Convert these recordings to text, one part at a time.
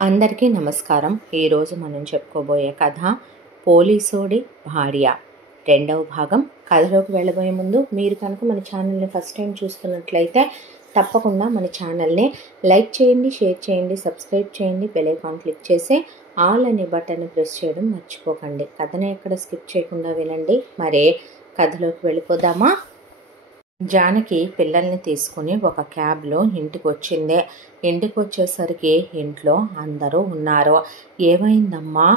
అందరికీ నమస్కారం. ఈరోజు మనం చెప్పుకోబోయే కథ పోలీసోడి భార్య రెండవ భాగం. కథలోకి వెళ్ళబోయే ముందు మీరు కనుక మన ఛానల్ని ఫస్ట్ టైం చూస్తున్నట్లయితే తప్పకుండా మన ఛానల్ని లైక్ చేయండి, షేర్ చేయండి, సబ్స్క్రైబ్ చేయండి, బెల్ ఐకాన్ క్లిక్ చేసి ఆల్ అనే బటన్ని ప్రెస్ చేయడం మర్చిపోకండి. కథని ఎక్కడ స్కిప్ చేయకుండా వినండి. మరే కథలోకి వెళ్ళిపోదామా? జానకి పిల్లల్ని తీసుకుని ఒక క్యాబ్లో ఇంటికి వచ్చింది. ఇంటికి వచ్చేసరికి ఇంట్లో అందరూ ఉన్నారు. ఏమైందమ్మా,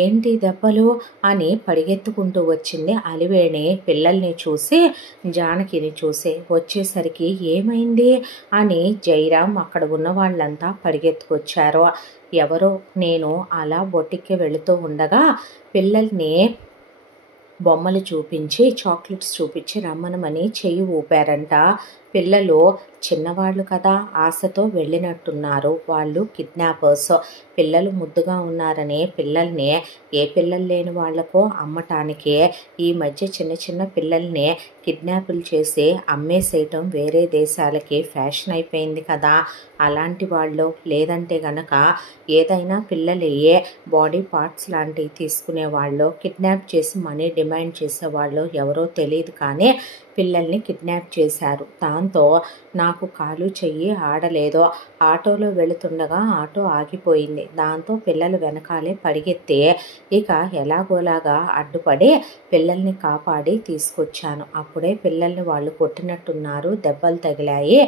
ఏంటి దెబ్బలు అని పరిగెత్తుకుంటూ వచ్చింది అలివేణి. పిల్లల్ని చూసి జానకిని చూసి వచ్చేసరికి ఏమైంది అని జయరాం అక్కడ ఉన్న వాళ్ళంతా పరిగెత్తుకొచ్చారు. ఎవరో నేను అలా బొట్టికి వెళుతూ ఉండగా పిల్లల్ని బొమ్మలు చూపించి చాక్లెట్స్ చూపించి రమ్మనమని చెయ్యి ఊపారంట. పిల్లలు చిన్నవాళ్ళు కదా, ఆశతో వెళ్ళినట్టున్నారు. వాళ్ళు కిడ్నాపర్స్. పిల్లలు ముద్దుగా ఉన్నారని పిల్లల్ని ఏ పిల్లలు లేని వాళ్లకో అమ్మటానికి ఈ మధ్య చిన్న చిన్న పిల్లల్ని కిడ్నాపులు చేసి అమ్మేసేయటం వేరే దేశాలకి ఫ్యాషన్ అయిపోయింది కదా. అలాంటి వాళ్ళు లేదంటే గనక ఏదైనా పిల్లలు ఏ బాడీ పార్ట్స్ లాంటివి తీసుకునే వాళ్ళు కిడ్నాప్ చేసి మనీ డిమాండ్ చేసేవాళ్ళు ఎవరో తెలియదు, కానీ పిల్లల్ని కిడ్నాప్ చేశారు. దాంతో నాకు కాలు చెయ్యి ఆడలేదు. ఆటోలో వెళుతుండగా ఆటో ఆగిపోయింది. దాంతో పిల్లలు వెనకాలే పరిగెత్తి ఇక ఎలాగోలాగా అడ్డుపడి పిల్లల్ని కాపాడి తీసుకొచ్చాను. అప్పుడే పిల్లల్ని వాళ్ళు కొట్టినట్టున్నారు, దెబ్బలు తగిలాయి,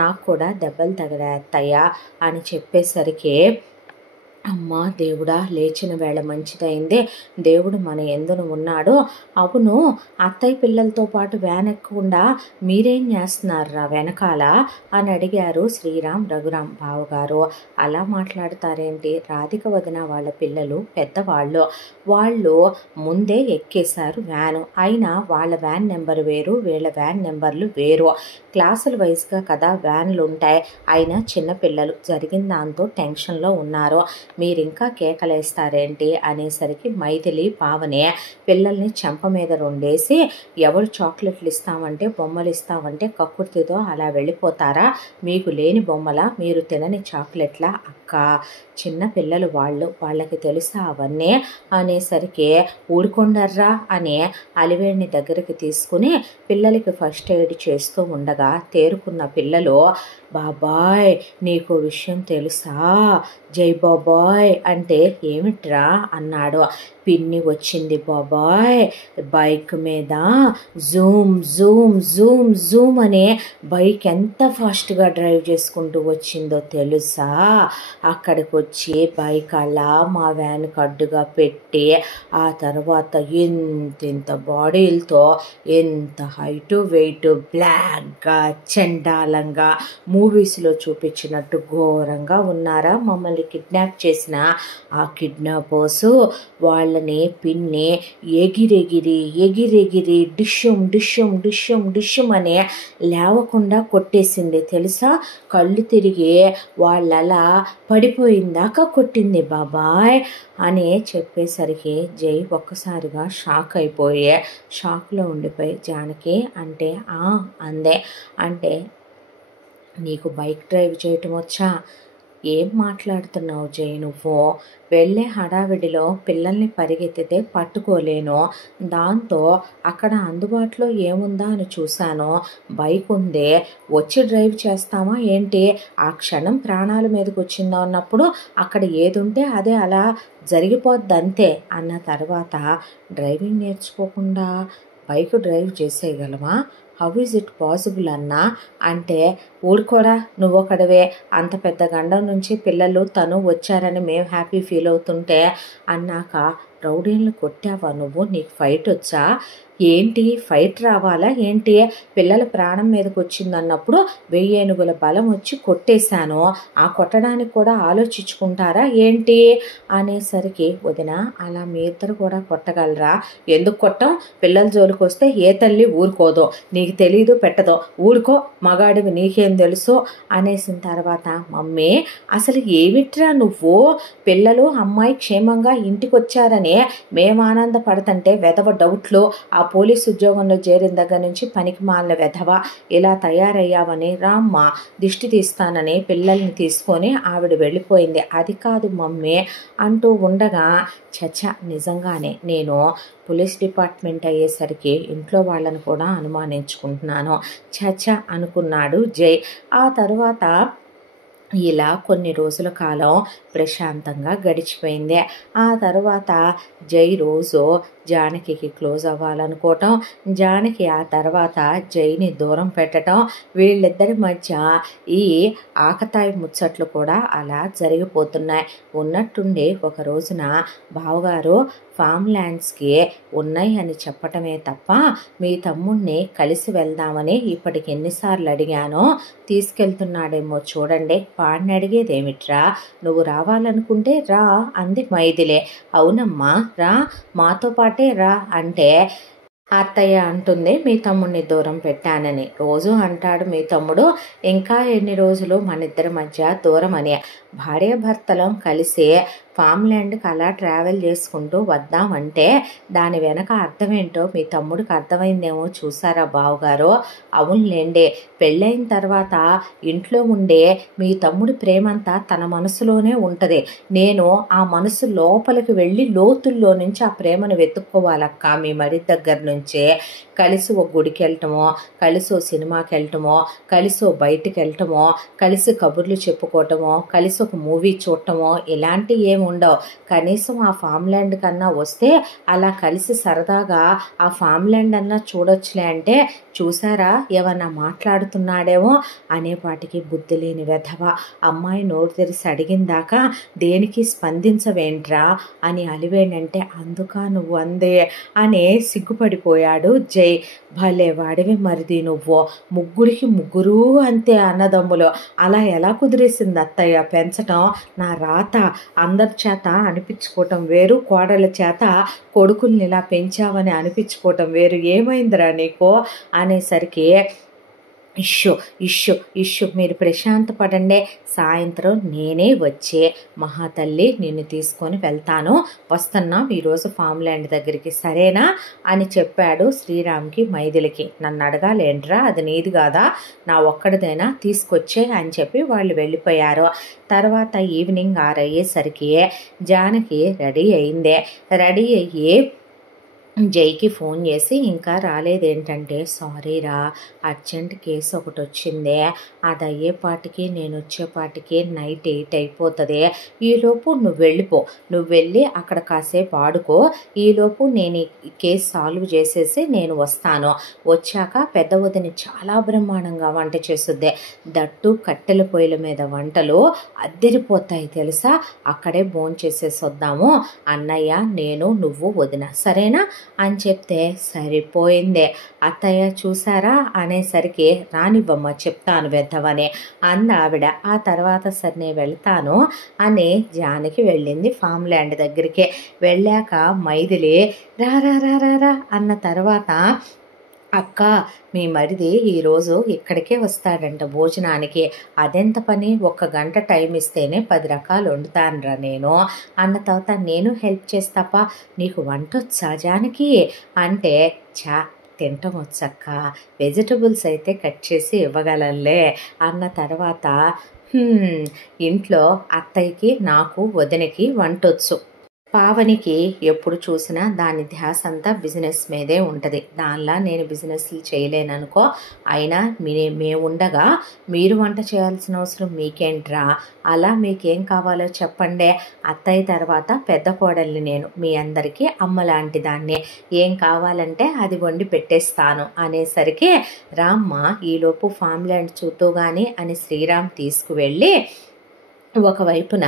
నాకు కూడా దెబ్బలు తగిలాయత్తయ్యా అని చెప్పేసరికి అమ్మా దేవుడా, లేచిన వేళ మంచిదైంది, దేవుడు మన ఎందున ఉన్నాడు. అవును, అత్తయ్య పిల్లలతో పాటు వ్యాన్ ఎక్కకుండా మీరేం చేస్తున్నారా వెనకాల అని అడిగారు శ్రీరామ్ రఘురామ్ బావగారు. అలా మాట్లాడతారేంటి, రాధిక వదిన వాళ్ళ పిల్లలు పెద్దవాళ్ళు, వాళ్ళు ముందే ఎక్కేశారు వ్యాను. అయినా వాళ్ళ వ్యాన్ నెంబర్ వేరు, వీళ్ళ వ్యాన్ నెంబర్లు వేరు. క్లాసుల వైజ్గా కదా వ్యాన్లు ఉంటాయి. అయినా చిన్నపిల్లలు జరిగిన దాంతో టెన్షన్లో ఉన్నారు. మీరు ఇంకా కేకలేస్తారేంటి అనేసరికి మైథిలి పావనే పిల్లల్ని చెంప మీద రెండేసి ఎవరు చాక్లెట్లు ఇస్తామంటే బొమ్మలు ఇస్తామంటే కక్కుర్తితో అలా వెళ్ళిపోతారా? మీకు లేని బొమ్మల, మీరు తినని చాక్లెట్ల అక్క, చిన్న పిల్లలు వాళ్ళకి తెలుసా అవన్నీ అనేసరికి ఊడుకొండర్రా అని అలివేణి దగ్గరికి తీసుకుని పిల్లలకి ఫస్ట్ ఎయిడ్ చేస్తూ ఉండగా తేరుకున్న పిల్లలు, బాబాయ్ నీకు విషయం తెలుసా, జై బాబాయ్ అంటే ఏమిట్రా అన్నాడు. పిన్ని వచ్చింది బాబాయ్, బైక్ మీద జూమ్ జూమ్ జూమ్ జూమ్ అనే బైక్ ఎంత ఫాస్ట్గా డ్రైవ్ చేసుకుంటూ వచ్చిందో తెలుసా. అక్కడికి వచ్చి బైక్ అలా మా వ్యాన్కి అడ్డుగా పెట్టి ఆ తర్వాత ఇంత బాడీలతో ఎంత హైటు వెయిట్ బ్లాక్గా చండాలంగా మూవీస్లో చూపించినట్టు ఘోరంగా ఉన్నారా. మమ్మల్ని కిడ్నాప్ చేసిన ఆ కిడ్నాపర్స్ వాళ్ళని పిన్ని ఎగిరెగిరి డిష్యూమ్ డిష్యూమ్ డిష్యూమ్ డిష్యూమ్ అని లేవకుండా కొట్టేసింది తెలుసా. కళ్ళు తిరిగి వాళ్ళలా పడిపోయిందాకా కొట్టింది బాబాయ్ అని చెప్పేసరికి జై ఒక్కసారిగా షాక్ అయిపోయే షాక్లో ఉండిపోయి జానకి అంటే అందే. అంటే నీకు బైక్ డ్రైవ్ చేయటం వచ్చా? ఏం మాట్లాడుతున్నావు జై నువ్వు? వెళ్ళే హడావిడిలో పిల్లల్ని పరిగెత్తితే పట్టుకోలేను, దాంతో అక్కడ అందుబాటులో ఏముందా అని చూశాను, బైక్ ఉందే, వచ్చి డ్రైవ్ చేస్తామా ఏంటి? ఆ క్షణం ప్రాణాల మీదకి వచ్చిందో అన్నప్పుడు అక్కడ ఏది ఉంటే అదే అలా జరిగిపోద్ది అంతే అన్న తర్వాత డ్రైవింగ్ నేర్చుకోకుండా బైక్ డ్రైవ్ చేసేయగలమా? హౌ ఈజ్ ఇట్ పాసిబుల్ అన్నా అంటే ఊడుకోరా నువ్వొకడవే, అంత పెద్ద గండం నుంచి పిల్లలు తను వచ్చారని మేము హ్యాపీ ఫీల్ అవుతుంటే అన్నాక రౌడీలను కొట్టావా నువ్వు? నీకు ఫైట్ వచ్చా ఏంటి? ఫైట్ రావాలా ఏంటి? పిల్లల ప్రాణం మీదకి వచ్చిందన్నప్పుడు 1000 ఏనుగుల బలం వచ్చి కొట్టేశాను, ఆ కొట్టడానికి కూడా ఆలోచించుకుంటారా ఏంటి అనేసరికి వదిన అలా మీ ఇద్దరు కూడా కొట్టగలరా? ఎందుకు కొట్టం? పిల్లల జోలికి వస్తే ఏ తల్లి ఊరుకోదో, నీకు తెలీదు పెట్టదో, ఊరుకో మగాడివి నీకేం తెలుసు అనేసిన తర్వాత మమ్మీ అసలు ఏమిట్రా నువ్వు, పిల్లలు అమ్మాయి క్షేమంగా ఇంటికి వచ్చారని మేము ఆనందపడుతుంటే వెధవ డౌట్లు, ఆ పోలీసు ఉద్యోగంలో చేరిన దగ్గర నుంచి పనికి మాలిన వెధవ ఇలా తయారయ్యావని రామ్మ దిష్టి తీస్తానని పిల్లల్ని తీసుకొని ఆవిడ వెళ్ళిపోయింది. అది కాదు మమ్మీ అంటూ ఉండగా, చచ్చ నిజంగానే నేను పోలీస్ డిపార్ట్మెంట్ అయ్యేసరికి ఇంట్లో వాళ్ళని కూడా అనుమానించుకుంటున్నాను చచ్చ అనుకున్నాడు జై. ఆ తర్వాత ఇలా కొన్ని రోజుల కాలం ప్రశాంతంగా గడిచిపోయింది. ఆ తర్వాత జై రోజు జానకికి క్లోజ్ అవ్వాలనుకోవటం, జానకి ఆ తర్వాత జైని దూరం పెట్టడం, వీళ్ళిద్దరి మధ్య ఈ ఆకతాయి ముచ్చట్లు కూడా అలా జరిగిపోతున్నాయి. ఉన్నట్టుండి ఒక రోజున బావగారు ఫామ్ ల్యాండ్స్కి ఉన్నాయి అని చెప్పటమే తప్ప మీ తమ్ముడిని కలిసి వెళ్దామని ఇప్పటికి ఎన్నిసార్లు అడిగానో, తీసుకెళ్తున్నాడేమో చూడండి, వాడిని అడిగేదేమిట్రా, నువ్వు రావాలనుకుంటే రా అంది మైథిలే. అవునమ్మా రా, మాతో పాటే రా అంటే అత్తయ్య అంటుంది మీ తమ్ముడిని దూరం పెట్టానని. రోజు అంటాడు మీ తమ్ముడు ఇంకా ఎన్ని రోజులు మన ఇద్దరి మధ్య దూరం అని. భార్యాభర్తలం కలిసి ఫామ్ ల్యాండ్కి అలా ట్రావెల్ చేసుకుంటూ వద్దామంటే దాని వెనక అర్థమేంటో మీ తమ్ముడికి అర్థమైందేమో చూసారా బావగారు. అవునులేండి, పెళ్ళైన తర్వాత ఇంట్లో ఉండే మీ తమ్ముడి ప్రేమంతా తన మనసులోనే ఉంటుంది. నేను ఆ మనసు లోపలికి వెళ్ళి లోతుల్లో నుంచి ఆ ప్రేమను వెతుక్కోవాలక్క. మీ మరి దగ్గర నుంచే కలిసి ఒక గుడికి వెళ్ళటమో, కలిసి ఓ సినిమాకి వెళ్ళటమో, కలిసి ఓ బయటికి వెళ్ళటమో, కలిసి కబుర్లు చెప్పుకోవటమో, కలిసి ఒక మూవీ చూడటమో ఇలాంటివి ఏమి ఉండవు. కనీసం ఆ ఫామ్ ల్యాండ్ కన్నా వస్తే అలా కలిసి సరదాగా ఆ ఫామ్ ల్యాండ్ అన్నా చూడొచ్చులే అంటే చూసారా ఏమన్నా మాట్లాడుతున్నాడేమో అనేపాటికి బుద్ధి లేని వెధవ, అమ్మాయి నోరు తెరిసి అడిగిందాకా దేనికి స్పందించవేంట్రా అని అలివేండంటే అందుకా నువ్వు అందే అని సిగ్గుపడిపోయాడు జై. భలే వాడివి మరిది నువ్వు, ముగ్గురికి ముగ్గురు అంతే అన్నదమ్ములు, అలా ఎలా కుదిరేసింది అత్తయ్య పెంచటం. నా రాత అందరి చేత అనిపించుకోవటం వేరు, కోడళ్ళ చేత కొడుకుల్ని ఇలా పెంచావని అనిపించుకోవటం వేరు, ఏమైందిరా నీకు అనేసరికి ఇష్యూ మీరు ప్రశాంత పడండి, సాయంత్రం నేనే వచ్చే మహాతల్లి నిన్ను తీసుకొని వెళ్తాను, వస్తున్నాం ఈరోజు ఫామ్ ల్యాండ్ దగ్గరికి సరేనా అని చెప్పాడు శ్రీరామ్కి మైథిలికి. నన్ను అడగాలేంట్రా, అది నీది కాదా, నా ఒక్కడిదైనా, తీసుకొచ్చే అని చెప్పి వాళ్ళు వెళ్ళిపోయారు. తర్వాత ఈవినింగ్ 6 అయ్యేసరికి జానకి రెడీ అయిందే. రెడీ అయ్యి జైకి ఫోన్ చేసి ఇంకా రాలేదేంటంటే, సారీరా అర్జెంట్ కేసు ఒకటి వచ్చిందే, అది అయ్యేపాటికి నేను వచ్చేపాటికి నైట్ 8 అయిపోతుంది, ఈలోపు నువ్వు వెళ్ళిపో, నువ్వు వెళ్ళి అక్కడ కాసేపు ఆడుకో, ఈలోపు నేను ఈ కేసు సాల్వ్ చేసేసి నేను వస్తాను, వచ్చాక పెద్ద వదిన చాలా బ్రహ్మాండంగా వంట చేస్తుంది, దట్టు కట్టెల పొయ్యిల మీద వంటలు అద్దరిపోతాయి తెలుసా, అక్కడే భోంచేసేసి వద్దాము అన్నయ్య నేను నువ్వు వదిన సరేనా అని చెప్తే సరిపోయిందే. అత్తయ్య చూసారా అనేసరికి రానివ్వమ్మ చెప్తాను వెద్దవని అంది ఆవిడ. ఆ తర్వాత సరే నేను వెళ్తాను అని జానకి వెళ్ళింది ఫామ్ ల్యాండ్ దగ్గరికి. వెళ్ళాక మైథిలి రా రా రా రా రా అన్న తర్వాత, అక్క మీ మరిది ఈరోజు ఇక్కడికే వస్తాడంట భోజనానికి, అదెంత పని, 1 గంట టైం ఇస్తేనే 10 రకాలు వండుతానురా నేను అన్న తర్వాత, నేను హెల్ప్ చేస్తాపా, నీకు వంట వచ్చా జానకి అంటే, తింటం వచ్చక్క, వెజిటబుల్స్ అయితే కట్ చేసి ఇవ్వగలలే అన్న తర్వాత, ఇంట్లో అత్తయ్యకి నాకు వదినకి వంటొచ్చు, పావనికి ఎప్పుడు చూసినా దాని ధ్యాస అంతా బిజినెస్ మీదే ఉంటుంది, దానిలా నేను బిజినెస్లు చేయలేననుకో, అయినా మేముండగా మీరు వంట చేయాల్సిన అవసరం మీకేంట్రా, అలా మీకేం కావాలో చెప్పండి, అత్తయ్య తర్వాత పెద్ద కోడల్ని నేను, మీ అందరికీ అమ్మ లాంటి దాన్ని, ఏం కావాలంటే అది వండి పెట్టేస్తాను అనేసరికి, రామ్మ ఈలోపు ఫామ్ ల్యాండ్ చూతూ కానీ అని శ్రీరామ్ తీసుకువెళ్ళి ఒకవైపున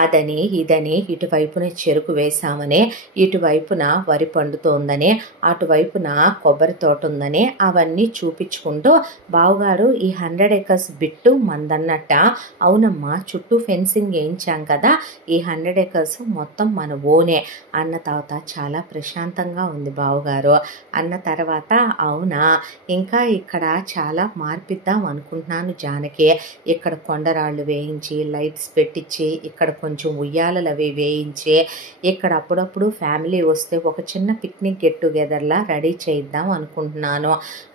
అదని ఇదని, ఇటువైపున చెరుకు వేసామని, ఇటువైపున వరి పండుతోందని, అటువైపున కొబ్బరి తోట ఉందని అవన్నీ చూపించుకుంటూ, బావగారు ఈ 100 acres బిట్టు మందన్నట్ట, అవునమ్మా చుట్టూ ఫెన్సింగ్ వేయించాం కదా, ఈ 100 acres మొత్తం మన ఓనే అన్న తర్వాత, చాలా ప్రశాంతంగా ఉంది బావగారు అన్న తర్వాత, అవునా ఇంకా ఇక్కడ చాలా మార్పిద్దాం అనుకుంటున్నాను జానకి, ఇక్కడ కొండరాళ్ళు వేయించి లైట్స్ లైట్స్ పెట్టించి ఇక్కడ కొంచెం ఉయ్యాలలు అవి వేయించి ఇక్కడ అప్పుడప్పుడు ఫ్యామిలీ వస్తే ఒక చిన్న పిక్నిక్ గెట్ టుగెదర్లా రెడీ చేద్దాం అనుకుంటున్నాను.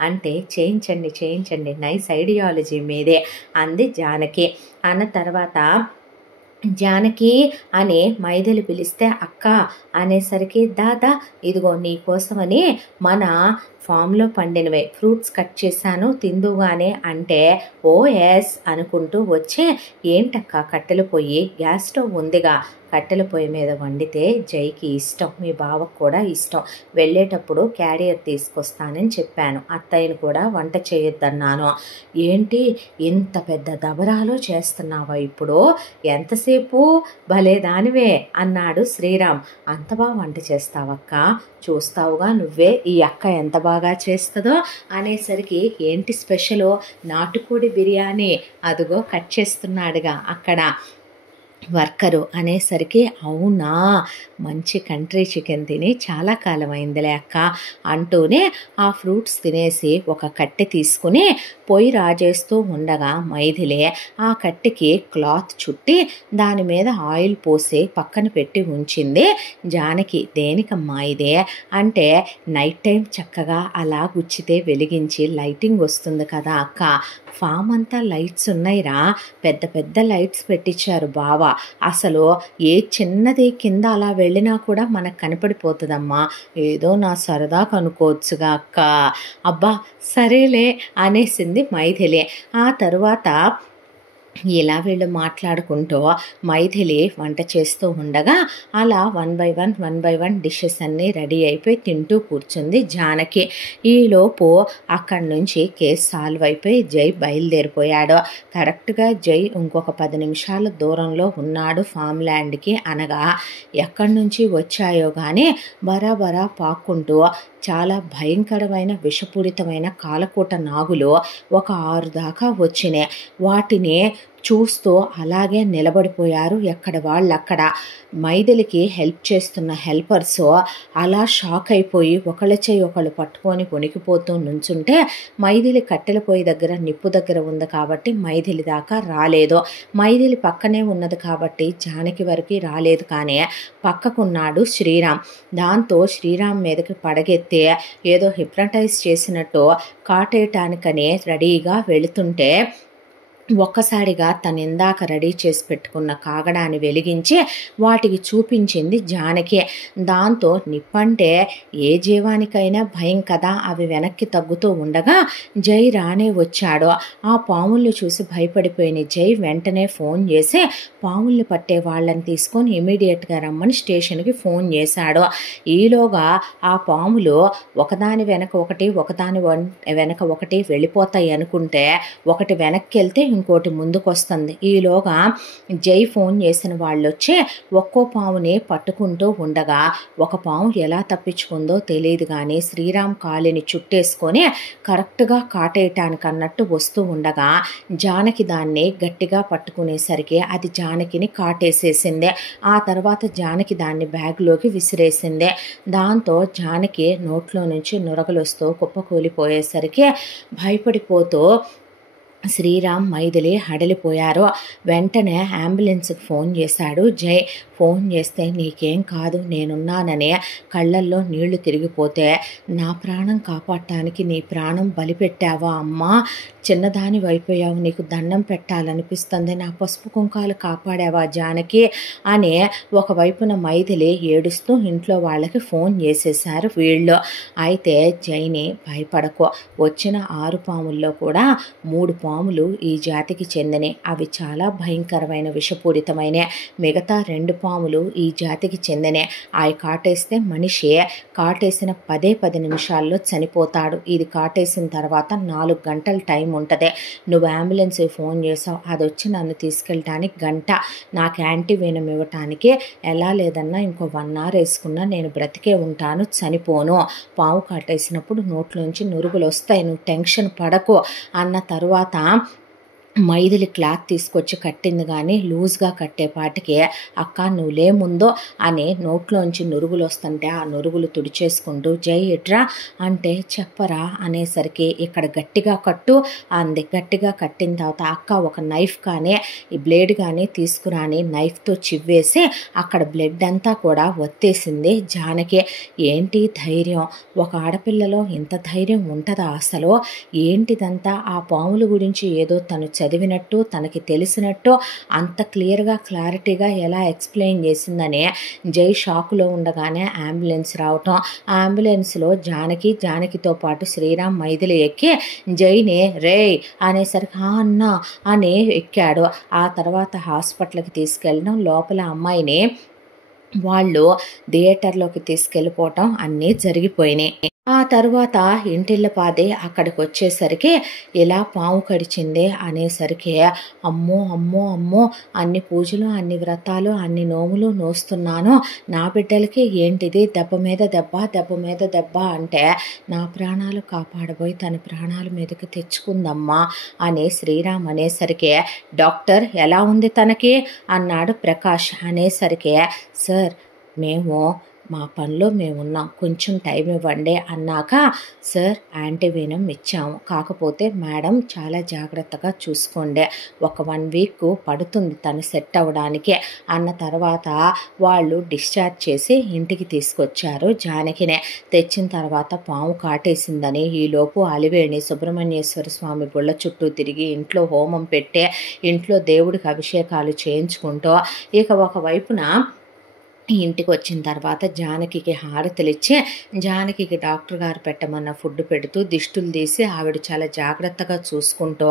అంటే చేయించండి నైస్ ఐడియాలజీ మీదే అంది జానకి. అన్న తర్వాత జానకి అని మైథిలి పిలిస్తే అక్క అనేసరికి దాదా ఇదిగో నీ కోసమని మన ఫామ్లో పండినవే ఫ్రూట్స్ కట్ చేశాను తిందుగానే అంటే ఓ ఎస్ అనుకుంటూ వచ్చి ఏంటక్క కట్టెల పొయ్యి గ్యాస్ స్టవ్ ఉందిగా కట్టెల పొయ్యి మీద వండితే జైకి ఇష్టం, మీ బావకు కూడా ఇష్టం, వెళ్ళేటప్పుడు క్యారియర్ తీసుకొస్తానని చెప్పాను, అత్తయ్యను కూడా వంట చేయొద్దన్నాను. ఏంటి ఇంత పెద్ద దబరాలో చేస్తున్నావా ఇప్పుడు, ఎంతసేపు భలే దానివే అన్నాడు శ్రీరామ్. అంత బాగా వంట చేస్తావక్క, చూస్తావుగా నువ్వే ఈ అక్క ఎంత బాగా చేస్తుందో అనేసరికి ఏంటి స్పెషల్, నాటుకోడి బిర్యానీ అదిగో కట్ చేస్తున్నాడుగా అక్కడ వర్కరు అనేసరికి అవునా మంచి కంట్రీ చికెన్ తిని చాలా కాలం అయిందిలే అక్క అంటూనే ఆ ఫ్రూట్స్ తినేసి ఒక కట్టె తీసుకుని పొయ్యి రాజేస్తూ ఉండగా మైథిలి ఆ కట్టెకి క్లాత్ చుట్టి దాని మీద ఆయిల్ పోసి పక్కన పెట్టి ఉంచింది. జానకి దేనికమ్మా ఇదే అంటే నైట్ టైం చక్కగా అలా గుచ్చితే వెలిగించి లైటింగ్ వస్తుంది కదా అక్క, ఫామ్ అంతా లైట్స్ ఉన్నాయిరా, పెద్ద పెద్ద లైట్స్ పెట్టించారు బావా, అసలు ఏ చిన్నది కింద అలా వెళ్ళినా కూడా మనకు కనపడిపోతుందమ్మా, ఏదో నా సరదా కనుకోవచ్చుగా అక్క. అబ్బా సరేలే అనేసింది మైథిలి. ఆ తరువాత ఇలా వీళ్ళు మాట్లాడుకుంటూ మైథిలి వంట చేస్తూ ఉండగా అలా వన్ బై వన్ డిషెస్ అన్నీ రెడీ అయిపోయి తింటూ కూర్చుంది జానకి. ఈలోపు అక్కడి నుంచి కేసు సాల్వ్ అయిపోయి జై బయలుదేరిపోయాడు. కరెక్ట్గా జై ఇంకొక 10 నిమిషాల దూరంలో ఉన్నాడు ఫామ్ ల్యాండ్కి. అనగా ఎక్కడి నుంచి వచ్చాయో కానీ బరాబరా పాక్కుంటూ చాలా భయంకరమైన విషపూరితమైన కాలకూట నాగులు ఒక 6 దాకా వచ్చినాయి. వాటిని చూస్తూ అలాగే నిలబడిపోయారు ఎక్కడ వాళ్ళు అక్కడ. మైథిలికి హెల్ప్ చేస్తున్న హెల్పర్స్ అలా షాక్ అయిపోయి ఒకళ్ళ చేయి ఒకళ్ళు పట్టుకొని వణికిపోతూ నుంచుంటే మైథిలి కట్టెల పొయ్యి దగ్గర నిప్పు దగ్గర ఉంది కాబట్టి మైథిలి దాకా రాలేదు. మైథిలి పక్కనే ఉన్నది కాబట్టి జానకి వరకు రాలేదు. కానీ పక్కకున్నాడు శ్రీరామ్. దాంతో శ్రీరామ్ మీదకి పడగెత్తి ఏదో హిప్నటైజ్ చేసినట్టు కాటేయటానికనే రెడీగా వెళుతుంటే ఒక్కసారిగా తను ఇందాక రెడీ చేసి పెట్టుకున్న కాగడాన్ని వెలిగించి వాటికి చూపించింది జానకి. దాంతో నిప్పంటే ఏ జీవానికైనా భయం కదా, అవి వెనక్కి తగ్గుతూ ఉండగా జై రానే వచ్చాడు. ఆ పాముల్ని చూసి భయపడిపోయిన జై వెంటనే ఫోన్ చేసి పాముల్ని పట్టే వాళ్ళని తీసుకొని ఇమీడియట్గా రమ్మని స్టేషన్కి ఫోన్ చేశాడు. ఈలోగా ఆ పాములు ఒకదాని వెనక ఒకటి ఒకదాని వెనక ఒకటి వెళ్ళిపోతాయి అనుకుంటే ఒకటి వెనక్కి వెళ్తే ఇంకోటి ముందుకు వస్తుంది. ఈలోగా జై ఫోన్ చేసిన వాళ్ళు వచ్చి ఒక్కో పాముని పట్టుకుంటూ ఉండగా ఒక పాము ఎలా తప్పించుకుందో తెలియదు కానీ శ్రీరామ్ కాలిని చుట్టేసుకొని కరెక్ట్గా కాటేయటానికి అన్నట్టు వస్తూ ఉండగా జానకి దాన్ని గట్టిగా పట్టుకునేసరికి అది జానకిని కాటేసేసింది. ఆ తర్వాత జానకి దాన్ని బ్యాగ్లోకి విసిరేసింది. దాంతో జానకి నోట్లో నుంచి నురగలు వస్తూ కుప్పకూలిపోయేసరికి భయపడిపోతూ శ్రీరామ్ మైథిలి హడలిపోయారు. వెంటనే అంబులెన్స్కి ఫోన్ చేశాడు జై. ఫోన్ చేస్తే నీకేం కాదు నేనున్నానని కళ్ళల్లో నీళ్లు తిరిగిపోతే నా ప్రాణం కాపాడటానికి నీ ప్రాణం బలిపెట్టావా అమ్మా, చిన్నదాని అయిపోయావు, నీకు దండం పెట్టాలనిపిస్తుంది, నా పసుపు కుంకాలు కాపాడావా జానకి అని ఒకవైపున మైథిలి ఏడుస్తూ ఇంట్లో వాళ్ళకి ఫోన్ చేసేశారు వీళ్ళు. అయితే జైని భయపడకు, వచ్చిన 6 పాముల్లో కూడా 3 పాములు ఈ జాతికి చెందినవి, అవి చాలా భయంకరమైన విషపూరితమైన, మిగతా 2 పాములు ఈ జాతికి చెందినే. అవి కాటేస్తే మనిషి కాటేసిన 10 నిమిషాల్లో చనిపోతాడు. ఇది కాటేసిన తర్వాత 4 గంటల టైం ఉంటుంది. నువ్వు అంబులెన్స్ ఫోన్ చేసావు, అది వచ్చి నన్ను తీసుకెళ్ళటానికి గంట, నాకు యాంటీవెనమ్ ఇవ్వటానికి ఎలా లేదన్నా ఇంకో 1 అవర్ వేసుకున్నా నేను బ్రతికే ఉంటాను, చనిపోను. పాము కాటేసినప్పుడు నోట్లోంచి నురుగులు వస్తాయి, నువ్వు టెన్షన్ పడకు అన్న తర్వాత మైథిలి క్లాత్ తీసుకొచ్చి కట్టింది కానీ లూజ్గా కట్టేపాటికి అక్క నువ్వులే ముందో అని నోట్లోంచి నురుగులు వస్తుంటే ఆ నురుగులు తుడిచేసుకుంటూ జై ఇట్రా అంటే చెప్పరా అనేసరికి ఇక్కడ గట్టిగా కట్టు అంది. గట్టిగా కట్టిన తర్వాత అక్క ఒక నైఫ్ కానీ ఈ బ్లేడ్ కానీ తీసుకురాని నైఫ్తో చివ్వేసి అక్కడ బ్లడ్ అంతా కూడా ఒత్తేసింది జానకి. ఏంటి ధైర్యం, ఒక ఆడపిల్లలో ఇంత ధైర్యం ఉంటుందా అసలు? ఏంటిదంతా? ఆ పాముల గురించి ఏదో తను చదివినట్టు తనకి తెలిసినట్టు అంత క్లియర్గా క్లారిటీగా ఎలా ఎక్స్ప్లెయిన్ చేసిందని జై షాకులో ఉండగానే అంబులెన్స్ రావటం, ఆ అంబులెన్స్లో జానకితో పాటు శ్రీరామ్ మైథిలి ఎక్కి జైని రే అనేసరికి అన్నా అని ఎక్కాడు. ఆ తర్వాత హాస్పిటల్కి తీసుకెళ్ళడం, లోపల అమ్మాయిని వాళ్ళు థియేటర్లోకి తీసుకెళ్ళిపోవటం అన్నీ జరిగిపోయినాయి. ఆ తర్వాత ఇంటిల్లపాది అక్కడికి వచ్చేసరికి ఇలా పాము కడిచింది అనేసరికి అమ్మో అమ్మో అమ్మో, అన్ని పూజలు అన్ని వ్రతాలు అన్ని నోములు నోస్తున్నాను, నా బిడ్డలకి ఏంటిది దెబ్బ మీద దెబ్బ దెబ్బ మీద దెబ్బ అంటే నా ప్రాణాలు కాపాడబోయి తన ప్రాణాల మీదకి తెచ్చుకుందమ్మా అని శ్రీరామ్ అనేసరికి డాక్టర్ ఎలా ఉంది తనకి అన్నాడు ప్రకాష్. అనేసరికి సార్ మేము మా పనిలో మేమున్నాం, కొంచెం టైం ఇవ్వండి అన్నాక సార్ యాంటీవెనం ఇచ్చాము, కాకపోతే మేడం చాలా జాగ్రత్తగా చూసుకోండి, ఒక 1 వీక్ పడుతుంది తను సెట్ అవ్వడానికి అన్న తర్వాత వాళ్ళు డిశ్చార్జ్ చేసి ఇంటికి తీసుకొచ్చారు జానకినే. తెచ్చిన తర్వాత పాము కాటేసిందని ఈలోపు అలివేణి సుబ్రహ్మణ్యేశ్వర స్వామి గుళ్ళ చుట్టూ తిరిగి ఇంట్లో హోమం పెట్టే ఇంట్లో దేవుడికి అభిషేకాలు చేయించుకుంటూ ఇక ఒకవైపున ఇంటికి వచ్చిన తర్వాత జానకికి హారతులు ఇచ్చి జానకికి డాక్టర్ గారు పెట్టమన్న ఫుడ్ పెడుతూ దిష్టులు తీసి ఆవిడ చాలా జాగ్రత్తగా చూసుకుంటూ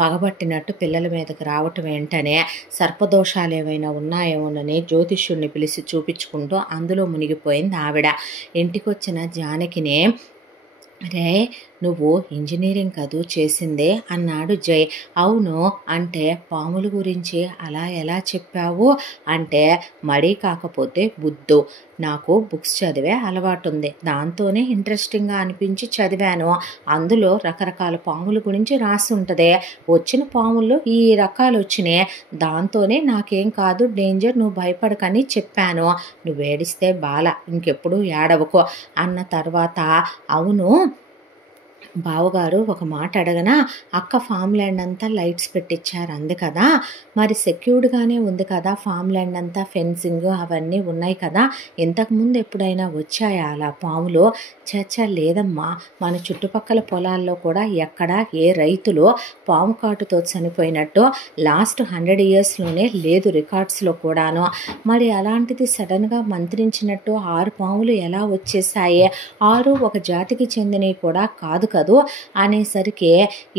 పగబట్టినట్టు పిల్లల మీదకి రావటం ఏంటనే సర్పదోషాలు ఏమైనా ఉన్నాయేమోనని జ్యోతిష్యుడిని పిలిచి చూపించుకుంటూ అందులో మునిగిపోయింది ఆవిడ. ఇంటికి వచ్చిన జానకిని రే నువ్వు ఇంజనీరింగ్ కదూ చేసిందే అన్నాడు జై. అవును అంటే పాముల గురించి అలా ఎలా చెప్పావు అంటే మడి కాకపోతే బుద్ధు, నాకు బుక్స్ చదివే అలవాటు ఉంది, దాంతోనే ఇంట్రెస్టింగ్గా అనిపించి చదివాను, అందులో రకరకాల పాముల గురించి రాసి ఉంటుంది, వచ్చిన పాముల్లో ఈ రకాలు వచ్చినాయి, దాంతోనే నాకేం కాదు డేంజర్ నువ్వు భయపడకని చెప్పాను, నువ్వు ఏడిస్తే బాల ఇంకెప్పుడు ఏడవకో అన్న తర్వాత అవును బావగారు ఒక మాట అడగనా, అక్క ఫామ్ ల్యాండ్ అంతా లైట్స్ పెట్టించారు అంది కదా, మరి సెక్యూర్డ్గానే ఉంది కదా ఫామ్ ల్యాండ్ అంతా, ఫెన్సింగ్ అవన్నీ ఉన్నాయి కదా, ఇంతకుముందు ఎప్పుడైనా వచ్చాయా అలా పాములు? చచ్చా లేదమ్మా, మన చుట్టుపక్కల పొలాల్లో కూడా ఎక్కడా ఏ రైతులు పాము కాటుతో చనిపోయినట్టు లాస్ట్ 100 yearsలోనే లేదు రికార్డ్స్లో కూడాను, మరి అలాంటిది సడన్గా మంత్రించినట్టు 6 పాములు ఎలా వచ్చేసాయి, 6 ఒక జాతికి చెందినవి కూడా కాదు కదూ అనేసరికి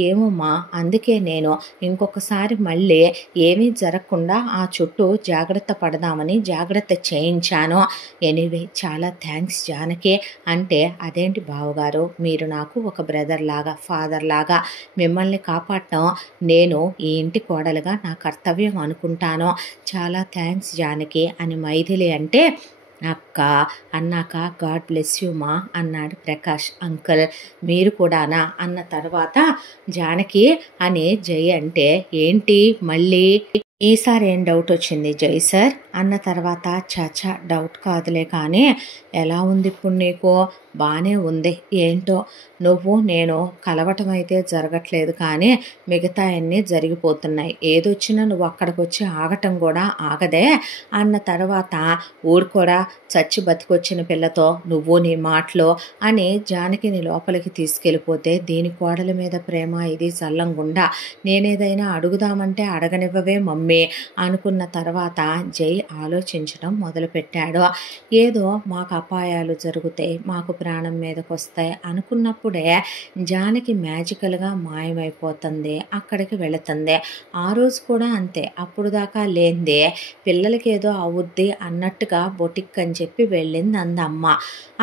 ఏమోమ్మా అందుకే నేను ఇంకొకసారి మళ్ళీ ఏమీ జరగకుండా ఆ చుట్టూ జాగ్రత్త పడదామని జాగ్రత్త చేయించాను. ఎనీవే చాలా థ్యాంక్స్ జానకి అంటే అదేంటి బావగారు, మీరు నాకు ఒక బ్రదర్ లాగా ఫాదర్ లాగా, మిమ్మల్ని కాపాడటం నేను ఈ ఇంటి కోడలుగా నా కర్తవ్యం అనుకుంటాను, చాలా థ్యాంక్స్ జానకి అని మైథిలి అంటే అక్క అన్నాక గాడ్ బ్లెస్ యూ మా అన్నాడు ప్రకాష్. అంకుల్ మీరు కూడానా అన్న తర్వాత జానకి అని జై అంటే ఏంటి మళ్ళీ ఈసారి ఏం డౌట్ వచ్చింది జై సార్ అన్న తర్వాత చాచా డౌట్ కాదులే కానీ ఎలా ఉంది ఇప్పుడు నీకు? బాగానే ఉంది, ఏంటో నువ్వు నేను కలవటం అయితే జరగట్లేదు కానీ మిగతా అన్నీ జరిగిపోతున్నాయి, ఏదొచ్చినా నువ్వు అక్కడికి వచ్చి ఆగటం కూడా ఆగదే అన్న తర్వాత ఊరుకోడా చచ్చి బతికొచ్చిన పిల్లతో నువ్వు నీ మాటలో అని జానకిని లోపలికి తీసుకెళ్ళిపోతే దీని కోడల మీద ప్రేమ ఇది చల్లంగుండా, నేనేదైనా అడుగుదామంటే అడగనివ్వవే మమ్మీ అనుకున్న తర్వాత జై ఆలోచించడం మొదలుపెట్టాడు. ఏదో మాకు అపాయాలు జరుగుతాయి, మాకు ప్రాణం మీదకి వస్తాయి అనుకున్నప్పుడే జానకి మ్యాజికల్గా మాయమైపోతుంది, అక్కడికి వెళుతుంది. ఆ రోజు కూడా అంతే, అప్పుడు దాకా లేనిదే పిల్లలకి ఏదో అవుద్ది అన్నట్టుగా బొటిక్ అని చెప్పి వెళ్ళింది అందమ్మ.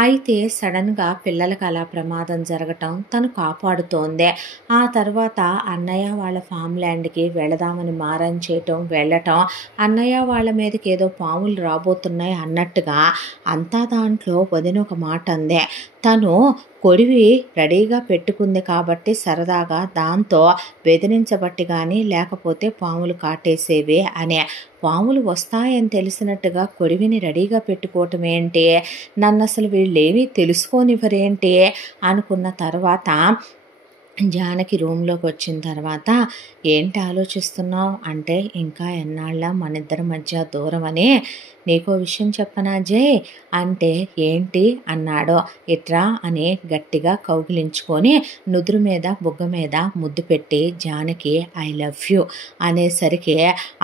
అయితే సడన్గా పిల్లలకు అలా ప్రమాదం జరగటం తను కాపాడుతోంది. ఆ తర్వాత అన్నయ్య వాళ్ళ ఫామ్ ల్యాండ్కి వెళదామని మారం చేయటం, లేయటం వెళ్ళటం, అన్నయ్య వాళ్ళ మీదకి ఏదో పాములు రాబోతున్నాయి అన్నట్టుగా అంతా దాంట్లో వదిన ఒక మాట అందే. తను కొడివి రెడీగా పెట్టుకుంది కాబట్టి సరదాగా దాంతో బెదిరించబట్టి కానీ లేకపోతే పాములు కాటేసేవే అనే. పాములు వస్తాయని తెలిసినట్టుగా కొడివిని రెడీగా పెట్టుకోవటం ఏంటి, నన్ను అసలు వీళ్ళేమీ తెలుసుకోనివ్వరేంటి అనుకున్న తర్వాత జానకి రూమ్లోకి వచ్చిన తర్వాత ఏంటి ఆలోచిస్తున్నావు అంటే, ఇంకా ఎన్నాళ్ళ మన ఇద్దరి మధ్య దూరం అని నీకో విషయం చెప్పనా జై అంటే, ఏంటి అన్నాడో. ఇట్రా అని గట్టిగా కౌగిలించుకొని నుదురు మీద బుగ్గ మీద ముద్దు పెట్టి జానకి ఐ లవ్ యూ అనేసరికి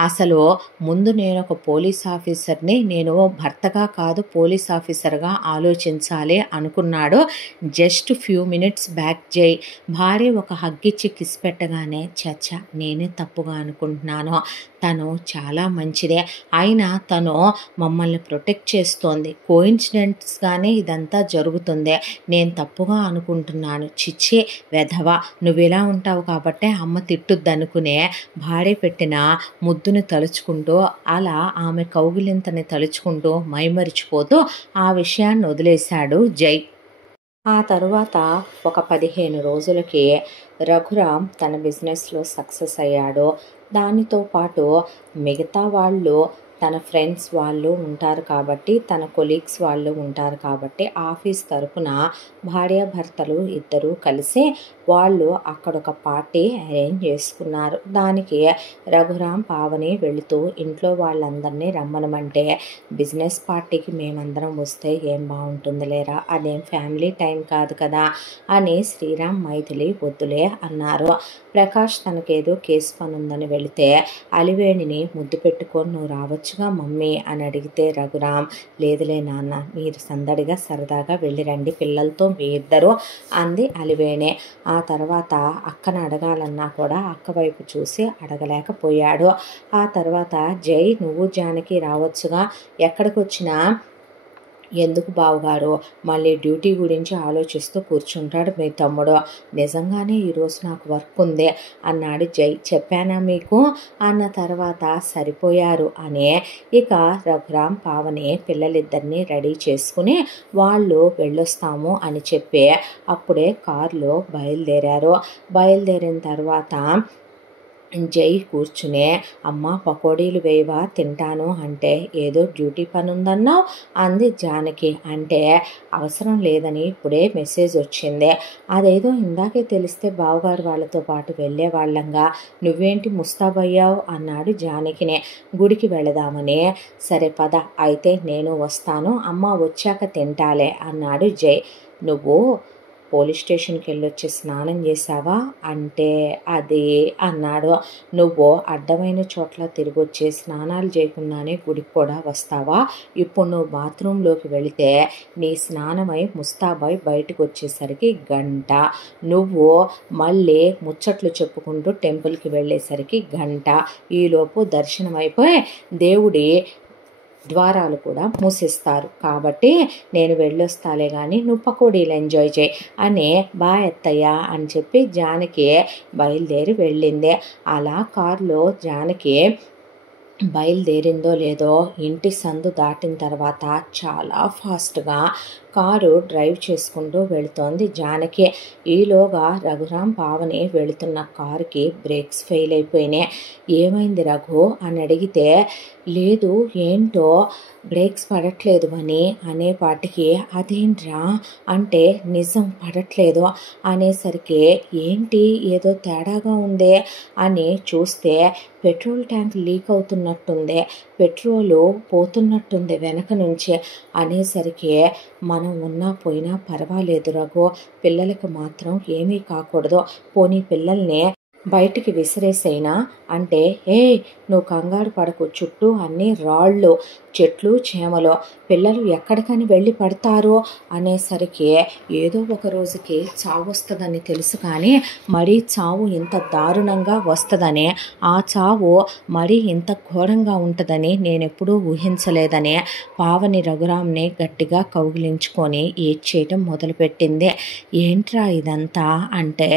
అసలు ముందు నేను ఒక పోలీస్ ఆఫీసర్ని, నేను భర్తగా కాదు పోలీస్ ఆఫీసర్గా ఆలోచించాలి అనుకున్నాడు. జస్ట్ ఫ్యూ మినిట్స్ బ్యాక్ జై భార్య ఒక హగ్గిచ్చి కిస్ పెట్టగానే చచ్చ నేనే తప్పుగా అనుకుంటున్నాను, తను చాలా మంచిదే, అయినా తను మమ్మల్ని ప్రొటెక్ట్ చేస్తోంది, కోయిన్సిడెంట్స్గానే ఇదంతా జరుగుతుంది, నేను తప్పుగా అనుకుంటున్నాను, చిచ్చి వెధవ నువ్వు ఇలా ఉంటావు కాబట్టి అమ్మ తిట్టుద్దనుకునే భార్య పెట్టిన ముద్దుని తలుచుకుంటూ అలా ఆమె కౌగిలింతని తలుచుకుంటూ మైమరిచిపోతూ ఆ విషయాన్ని వదిలేశాడు జై. ఆ తరువాత ఒక 15 రోజులకి రఘురామ్ తన బిజినెస్లో సక్సెస్ అయ్యాడు. దానితో పాటు మిగతా వాళ్ళు తన ఫ్రెండ్స్ వాళ్ళు ఉంటారు కాబట్టి, తన కొలీగ్స్ వాళ్ళు ఉంటారు కాబట్టి ఆఫీస్ తరపున భార్యాభర్తలు ఇద్దరూ కలిసి వాళ్ళు అక్కడ ఒక పార్టీ అరేంజ్ చేసుకున్నారు. దానికి రఘురామ్ పావని వెళుతూ ఇంట్లో వాళ్ళందరినీ రమ్మనమంటే, బిజినెస్ పార్టీకి మేమందరం వస్తే ఏం బాగుంటుంది లేరా, అదేం ఫ్యామిలీ టైం కాదు కదా అని శ్రీరామ్ మైథిలి వద్దులే అన్నారు. ప్రకాష్ తనకేదో కేసు పని ఉందని వెళితే అలివేణిని ముద్దు పెట్టుకొని నువ్వు రావచ్చుగా మమ్మీ అని అడిగితే రఘురామ్ లేదులే నాన్న మీరు సందడిగా సరదాగా వెళ్ళిరండి పిల్లలతో మీ ఇద్దరు అంది అలివేణి. ఆ తర్వాత అక్కను అడగాలన్నా కూడా అక్క వైపు చూసి అడగలేకపోయాడు. ఆ తర్వాత జై నువ్వు జానకి రావచ్చుగా, ఎక్కడికి వచ్చినా ఎందుకు బావగారు మళ్ళీ డ్యూటీ గురించి ఆలోచిస్తూ కూర్చుంటాడు మీ తమ్ముడు, నిజంగానే ఈరోజు నాకు వర్క్ ఉంది అన్నాడు జై. చెప్పానా మీకు అన్న తర్వాత సరిపోయారు అని ఇక రఘురామ్ పావని పిల్లలిద్దరినీ రెడీ చేసుకుని వాళ్ళు వెళ్ళొస్తాము అని చెప్పి అప్పుడే కారులో బయలుదేరారు. బయలుదేరిన తర్వాత జై కూర్చునే అమ్మ పకోడీలు వేయవా తింటాను అంటే, ఏదో డ్యూటీ పని ఉందన్నావు అంది జానకి. అంటే అవసరం లేదని ఇప్పుడే మెసేజ్ వచ్చింది, అదేదో ఇందాకే తెలిస్తే బావగారు వాళ్ళతో పాటు వెళ్ళే వాళ్ళంగా నువ్వేంటి ముస్తాబయ్యావు అన్నాడు జానకినే. గుడికి వెళదామని. సరే పద అయితే నేను వస్తాను, అమ్మ వచ్చాక తింటాలే అన్నాడు జై. నువ్వు పోలీస్ స్టేషన్కి వెళ్ళొచ్చి స్నానం చేసావా అంటే అది అన్నాడు. నువ్వు అడ్డమైన చోట్ల తిరిగి వచ్చి స్నానాలు చేయకుండానే గుడికి కూడా వస్తావా, ఇప్పుడు నువ్వు బాత్రూంలోకి వెళితే నీ స్నానమై ముస్తాబై బయటకు వచ్చేసరికి గంట, నువ్వు మళ్ళీ ముచ్చట్లు చెప్పుకుంటూ టెంపుల్కి వెళ్ళేసరికి గంట, ఈలోపు దర్శనం అయిపోయి దేవుడి ద్వారాలు కూడా మూసిస్తారు, కాబట్టి నేను వెళ్ళొస్తాలే కానీ నువ్వు పకోడీలు ఎంజాయ్ చేయి అని బాయ్ అత్తయ్య అని చెప్పి జానకి బయలుదేరి వెళ్ళింది. అలా కారులో జానకి బయలుదేరిందో లేదో ఇంటి సందు దాటిన తర్వాత చాలా ఫాస్ట్గా కారు డ్రైవ్ చేసుకుంటూ వెళుతోంది జానకి. ఈలోగా రఘురామ్ పావని వెళుతున్న కారుకి బ్రేక్స్ ఫెయిల్ అయిపోయినాయి. ఏమైంది రఘు అని అడిగితే, లేదు ఏంటో బ్రేక్స్ పడట్లేదు అని అనేపాటికి అదేంట్రా అంటే నిజం పడట్లేదు అనేసరికి ఏంటి ఏదో తేడాగా ఉందే అని చూస్తే పెట్రోల్ ట్యాంక్ లీక్ అవుతున్నట్టుంది, పెట్రోలు పోతున్నట్టుంది వెనక నుంచి అనేసరికి మనం ఉన్నా పోయినా పర్వాలేదు రఘు, పిల్లలకు మాత్రం ఏమీ కాకూడదు, పోనీ పిల్లల్ని బయటికి విసిరేసైనా అంటే, నువ్వు కంగారు పడకు, చుట్టూ అన్నీ రాళ్ళు చెట్లు చేమలు, పిల్లలు ఎక్కడికని వెళ్ళి పడతారు అనేసరికి ఏదో ఒక రోజుకి చావు వస్తుందని తెలుసు కానీ మరీ చావు ఇంత దారుణంగా వస్తుందని, ఆ చావు మరీ ఇంత ఘోరంగా ఉంటుందని నేనెప్పుడూ ఊహించలేదని పావని రఘురామ్ని గట్టిగా కౌగిలించుకొని ఏడ్చేయటం మొదలుపెట్టింది. ఏంట్రా ఇదంతా అంటే,